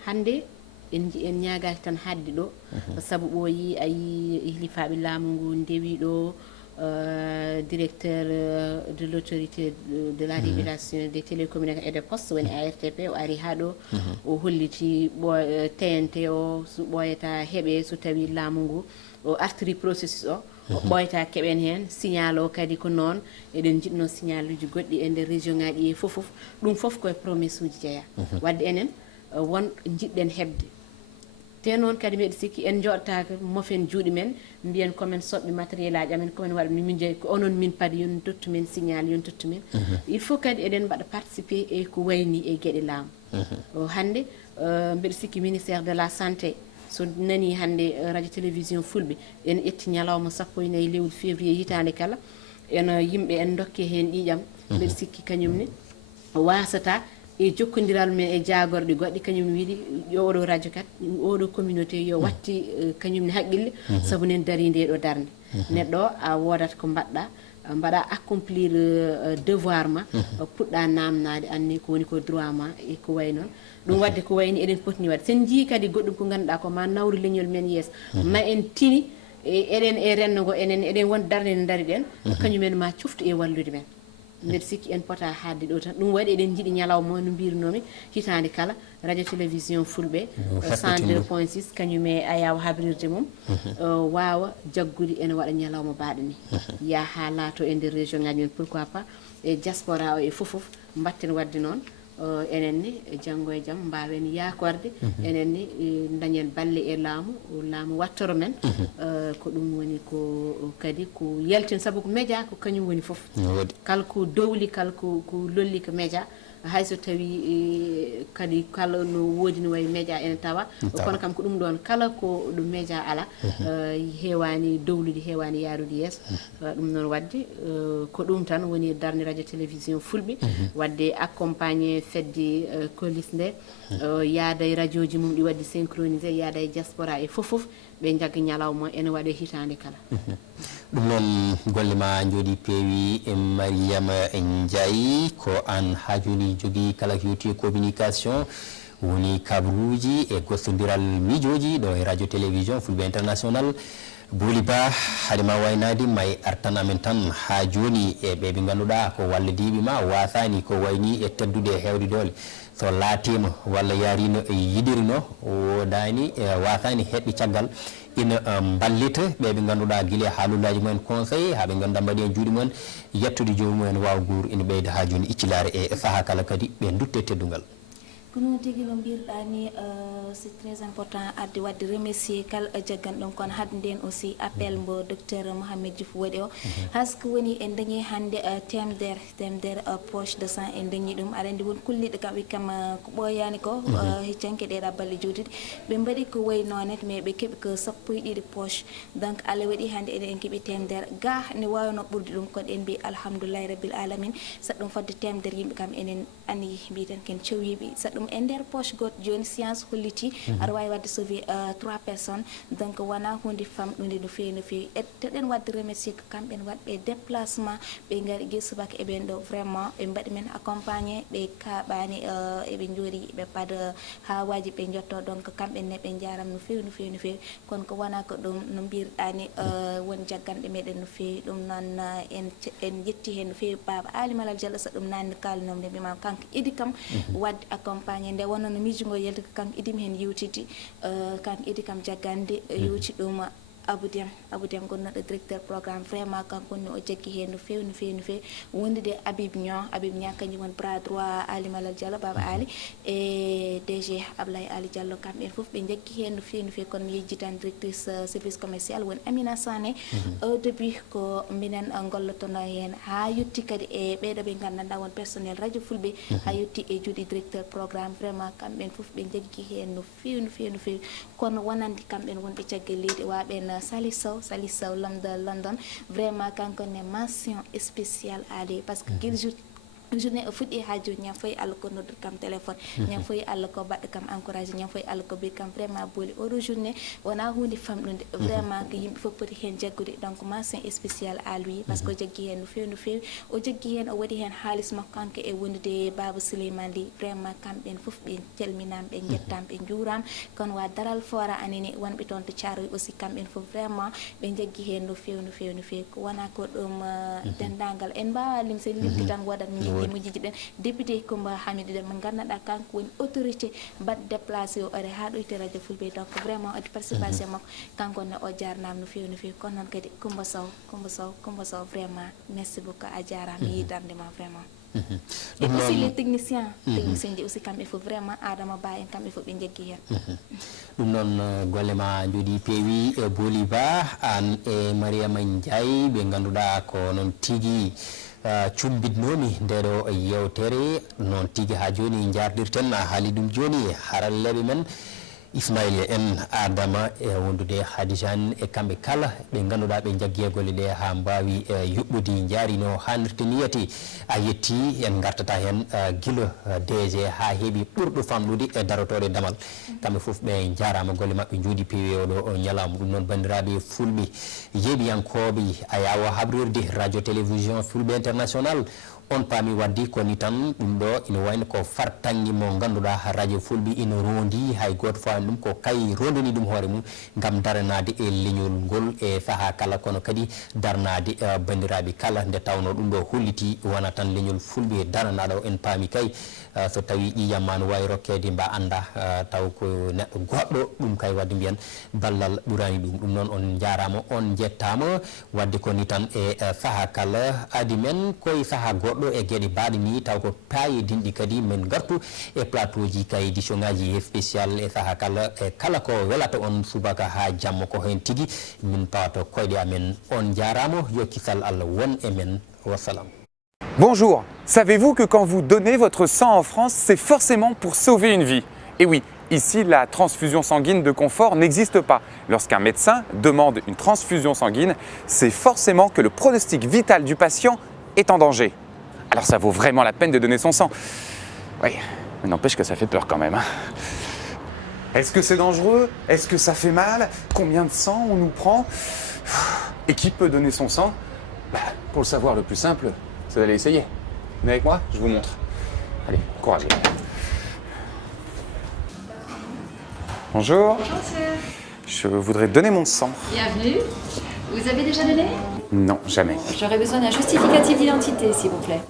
hande en ñagaki tan hadde ɗo saabu ɓooyi a yi hilifaɓe laamu ngu ndewi ɗo directeur de l'autorité de la régulation des télécommunications et des postes woni ARTP o ari ha ɗo o holliti TNT o so ɓoyata heeɓe so tawi laamu ngu o artiri processus o ɓoyta keɓen hen signal o kadi ko noon eɗen jiɗno signal uji goɗɗi e nder région ngaji ɗi foof ɗum foof koye promesse uji jeeya wadde enen won jiɗɗen heɓde te noon kadi mbiɗa sikki en joɗotaka mofen juuɗe men mbiyen komin soɓɓe matériel aji amen komin waɗa min jeeyi ko onon min paadi yon dottu men signal yon dottu men il faut kadi eɗen mbaɗa participer e ko wayni e gueɗe laamu hande mbiɗa sikki ministére de la santé so nani hande radio télévision Fulɓe en ƴetti ñalawma 14 lewru février hitande kala eno yimɓe en dokke hen ƴiƴam mbiɗa sikki kañumne wasata e jokkodiral men e jagorɗe goɗɗe kañum wiiɗi yo oɗo radio kat oɗo communauté yo watti kañumne haqqille saabu nen daari nde ɗo darde neɗɗo o a wodat ko mbaɗɗa mbaɗa accomplir devoir ma puɗɗa namnade anni ko woni ko droit ma e ko way noon ɗum wadde ko wayni eɗen potini wadde sen jii kadi goɗɗum ko ganduɗa ko ma nawru leñol men yeeso ma en tini eɗen e rennogo enen eɗen won darde nde daari ɗen kañumen ma cuftu e wallude men mbeɗa sikki en pota hadde ɗo tan ɗum waɗi eɗen jiiɗi ñalawma no mbirnomi hitande kala radio télévision Fulɓe 102.6 kañum e ayawa habrirde mum wawa jaggude ene waɗa ñalawma baɗe ni ya ha laato e nder région ngaji men pourquoi pas e diaspora o e fofoof mbatten wadde noon enen ni janggo e jaam mbawen yakorde enen ni dañen balle e laamu wattoro men ko ɗum woni ko kadi ko yaltin saabu ko média ko kañum woni foof kala ko dowli kala ko lolli ko média hayso tawi kadi kala no woodi no wayi média ene tawa kono kam ko ɗum ɗon kala ko ɗum média ala heewani dowlude heewani yaarude yeeso ɗum noon wadde ko ɗum tan woni darde radio télévision Fulɓe wadde accompagné fedde colis nde yaada e radio ji mum ɗi wadde synchronisé yaada e diaspora e fofoof ɓe jagga ñalawma ene waɗe hitande kala ɗum noon golle ma jooɗi peewi e Mariama Ndiaye ko an ha joni jogui kala ko yewti communication woni kabruji e gostodiral miijoji ɗo e radio télévision Fulɓe international Bouli Ba haadema waynade may artan amen tan ha joni e ɓe ganduɗa ko wallodiɓe ma wasani ko wayni e teddude e hewde doole so laatima walla yarino e yiɗirino wodani wasani heɓɓe caggal ina ballita ɓe ganduɗa guila haalullaji mumen conseil haaɓe ganduɗa mbaɗi e juuɗe mumen yettude jomumen wawa guur ina ɓeyda ha joni iccilare e saaha kala kadi ɓe dutte teddugal kono tigi no mbirɗa ni c'est très important adde wadde remercier kala jagganɗon kono hadde nden aussi appel mbo docteur Mohamed Diouf waɗi o hasko woni en dañi hande temdere poche de sang en dañi ɗum aɗa andi won kulliɗo kam wi kam ko ɓoyani ko hiccanke ɗeɗa balle jodude ɓe mbaɗi ko way nonet mais ɓe keeɓi ko sappo e ɗiɗi poche donc Allah waɗi hande eɗen keeɓi temdere ga ne wawno ɓurde ɗum kono en mbi alhamdoulillahi rabbil alamin saɗa ɗum fadde temdere yimɓe kam enen ani mbiten ken cewyiɓe saɗa ɗum e nder poche goto joni science holliti aɗa wawi wadde sauver 3 personnes donc wona hunde famɗude no fewi no fewi teɗen wadde remercier ko kamɓe waɗɓe déplacement ɓe gari guel subaka eɓen ɗo vraiment ɓe mbaɗi men accompagné ɓe kaɓani eɓe jooɗi ɓe paada ha waji ɓe jotto donc kamɓenne ɓe jaram no fewi no fewi no fewi kono ko wona ko ɗum no mbirɗani won jagganɓe meɗen no fewi ɗum noon en jetti hen no fewi Baba Ali Malal Diallo so ɗum nanni kalnom nde mbimam kanko idi kam wadde accompagné nde wonno no miijugo yelde ko kanko idimi hen yewtidi kanko idi kam jaggande yewti ɗum Abou Deme gonnoɗo directeur programme vraiment kanko ni o jaggi hen no fewi no fewi no fewi wondude Habib Niang kañum woni bras droit Ali Malal Diallo Baba Ali e DG Ablaye Ali Diallo kamɓen foof ɓe jaggi hen no fewi no fewi kono mi yejji tan directrice service commercial woni Amina Sané au début ko minen gollotono hen ha yetti kadi e ɓeɗo ɓe gandanɗa won personnel radio Fulɓe ha yetti e juuɗe directeur programme vraiment kamɓen foof ɓe jaggi hen no fewi no fewi no fewi kono wonandi kamɓen wonɓe caggal leydi waɓen Sali Sow l'homme de London vraiment kanko ne mention spéciale ali parce que guel journée o fuɗɗi ha joni ñam foyi Allah ko noddude kam téléphone ñam foyi Allah ko baɗɗo kam encouragé ñam foyi Allah ko bir kam vraiment booli oɗo journée wona hunde famɗude vraiment ko yimɓe fof poti hen jaggude donc mention spéciale à lui parce que o jaggi hen no fewi no fewi o jaggi hen o waɗi hen haalis makko kanko e wondude Baba Souleymane Ly vraiment kamɓen foof ɓe calminama ɓe jettama ɓe juurama kono wa daral fora anene wonɓe toon to Thiaroye aussi kamɓen foof vraiment ɓe jaggi hen no fewi no fewi no fewi ko wona ko ɗum dendagal en mbawa lim sen limti tan wodat mi mujiji ɗen député Coumba Hamidou Déme mo gandanɗa kanko woni autorité mbaɗ déplacé o ari ha ɗo ite radio Fulɓe donc vraiment adi participation makko kanko ne o jarnama no fewi no fewi kono noon kadi Coumba Sow vraiment merci beaucoup a jarama yidardema vraiment et aussi les techniciens ji aussi kamɓe fof vraiment Adama Ba en kamɓe fof ɓe jaggi hen ɗum noon golle ma jooɗi peewi e Boly Ba an e Mariama Ndiaye ɓe ganduɗa ko noon tigui cumbitnomi ndeɗo yewtere noon tigui ha joni jardirten a haali ɗum joni haralleɓe men Ismaïl en Adama e wondude Hadijane e kamɓe kala ɓe ganduɗa ɓe jaggi e golle ɗe ha mbawi yuɓɓudi jaarino hannirta niyati a yetti en gartata hen guila DG ha heeɓi ɓurɗo famɗude e darotoɗe damal kamɓe foof ɓe jarama golle mabɓe jooɗi peewi oɗo ñalawma ɗum noon bandiraɓe fulɓe yeeɓiyankoɓe a yawa habrirde radio télévision Fulɓe international on paami waddi koni tan ɗum ɗo ina wayno ko fartangue mo ganduɗa radio Fulɓe ina rondi hay goto fawani ɗum ko kay rondini ɗum hoore mum gam daranade e leñol ngol e saaha kala kono kadi darnade bandiraɓe kala nde tawno ɗum ɗo holliti wona tan leñol Fulɓe daranaɗo en paami kay so tawi ƴiyamma no wawi rokkede mba anda taw ko neɗɗo goɗɗo ɗum kay wadde mbiyan ballal ɓurani ɗum ɗum noon on jarama on jettama wadde koni tan e saaha kala adi men koye saaha goɗɗo e gueɗe mbaɗe ni taw ko payidinɗi kadi min gartu e plateau ji kay édition ngaji spécial e saaha kala e kala ko welata on subaka ha jamma ko hen tigui min pawato koyɗe amen on jarama yo kisal Allah won e men wassalam. Bonjour, savez-vous que quand vous donnez votre sang en France, c'est forcément pour sauver une vie? Et oui, ici, la transfusion sanguine de confort n'existe pas. Lorsqu'un médecin demande une transfusion sanguine, c'est forcément que le pronostic vital du patient est en danger. Alors ça vaut vraiment la peine de donner son sang. Oui, mais n'empêche que ça fait peur quand même. Est-ce que c'est dangereux? Est-ce que ça fait mal? Combien de sang on nous prend? Et qui peut donner son sang? Pour le savoir, le plus simple, c'est d'aller essayer. Venez avec moi, je vous montre. Allez, courage. Bonjour. Bonjour monsieur. Je voudrais donner mon sang. Bienvenue. Vous avez déjà donné? Non, jamais. J'aurais besoin d'un justificatif d'identité, s'il vous plaît.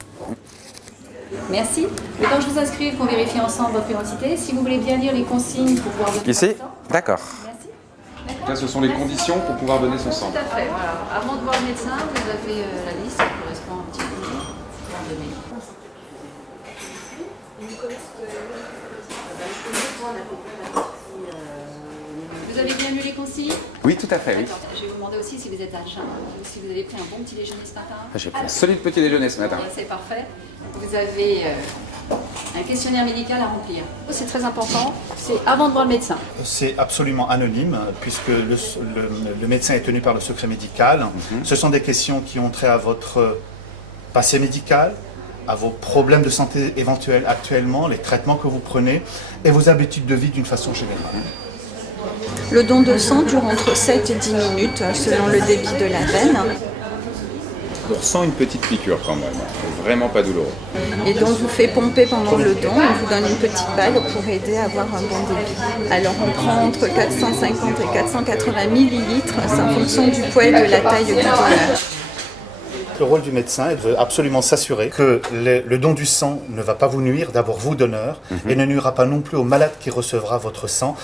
Merci. Le temps que je vous inscrive, qu'on vérifie ensemble votre identité. Si vous voulez bien lire les consignes pour pouvoir donner Ici? son sang. D'accord. Merci. Là, ce sont les conditions pour pouvoir donner son sang. Tout à fait. Voilà. Avant de voir le médecin, vous avez la liste qui correspond un petit peu pour donner. Vous avez bien lu les consignes? Oui, tout à fait, oui. Je vais vous demander aussi si vous êtes à jeun, si vous avez pris un bon petit déjeuner ce matin. J'ai pris un solide petit déjeuner ce matin. C'est parfait. Vous avez un questionnaire médical à remplir. C'est très important, c'est avant de voir le médecin. C'est absolument anonyme puisque le médecin est tenu par le secret médical. Ce sont des questions qui ont trait à votre passé médical, à vos problèmes de santé éventuels actuellement, les traitements que vous prenez et vos habitudes de vie d'une façon générale. Le don de sang dure entre 7 et 10 minutes selon le débit de la veine. On ressent une petite piqûre quand même, vraiment pas douloureux. Et donc vous fait pomper pendant le don, on vous donne une petite balle pour aider à avoir un bon débit. Alors on prend entre 450 et 480 millilitres, c'est en fonction du poids et de la taille du donneur. Le rôle du médecin est de absolument s'assurer que le don du sang ne va pas vous nuire, d'abord vous donneur, et ne nuira pas non plus au malade qui recevra votre sang.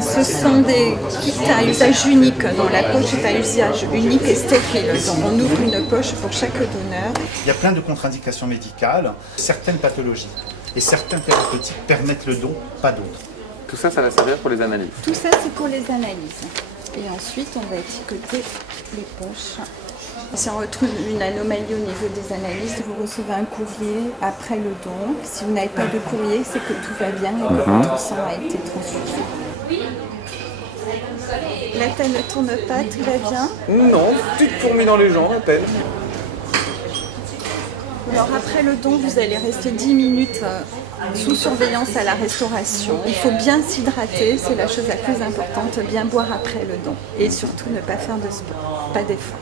Ce sont des kits à usage unique, dont la poche est à usage unique et stérile. Donc on ouvre une poche pour chaque donneur. Il y a plein de contre-indications médicales, certaines pathologies et certains thérapeutiques permettent le don, pas d'autres. Tout ça, ça va servir pour les analyses. Tout ça, c'est pour les analyses. Et ensuite, on va étiqueter les poches. Si on retrouve une anomalie au niveau des analyses, vous recevez un courrier après le don. Si vous n'avez pas de courrier, c'est que tout va bien et que votre sang a été transfusé. La tête ne tourne pas, tout va bien? Non, petite fourmi dans les jambes à peine. Alors après le don, vous allez rester 10 minutes sous surveillance à la restauration. Il faut bien s'hydrater, c'est la chose la plus importante, bien boire après le don. Et surtout ne pas faire de sport, pas d'effort.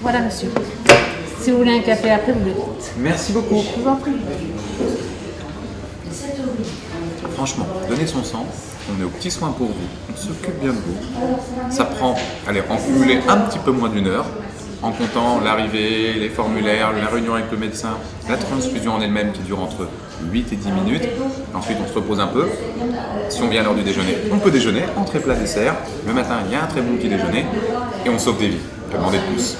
Voilà, monsieur. Si vous voulez un café après, vous le dites. Merci beaucoup. Je vous en prie. Franchement, donner son sang, on est aux petits soins pour vous, on s'occupe bien de vous. Ça prend, allez, en cumulé un petit peu moins d'une heure, en comptant l'arrivée, les formulaires, la réunion avec le médecin, la transfusion en elle-même qui dure entre 8 et 10 minutes. Ensuite, on se repose un peu. Si on vient à l'heure du déjeuner, on peut déjeuner, entrée, plat, dessert. Le matin, il y a un très bon petit déjeuner et on sauve des vies. Demandez de plus.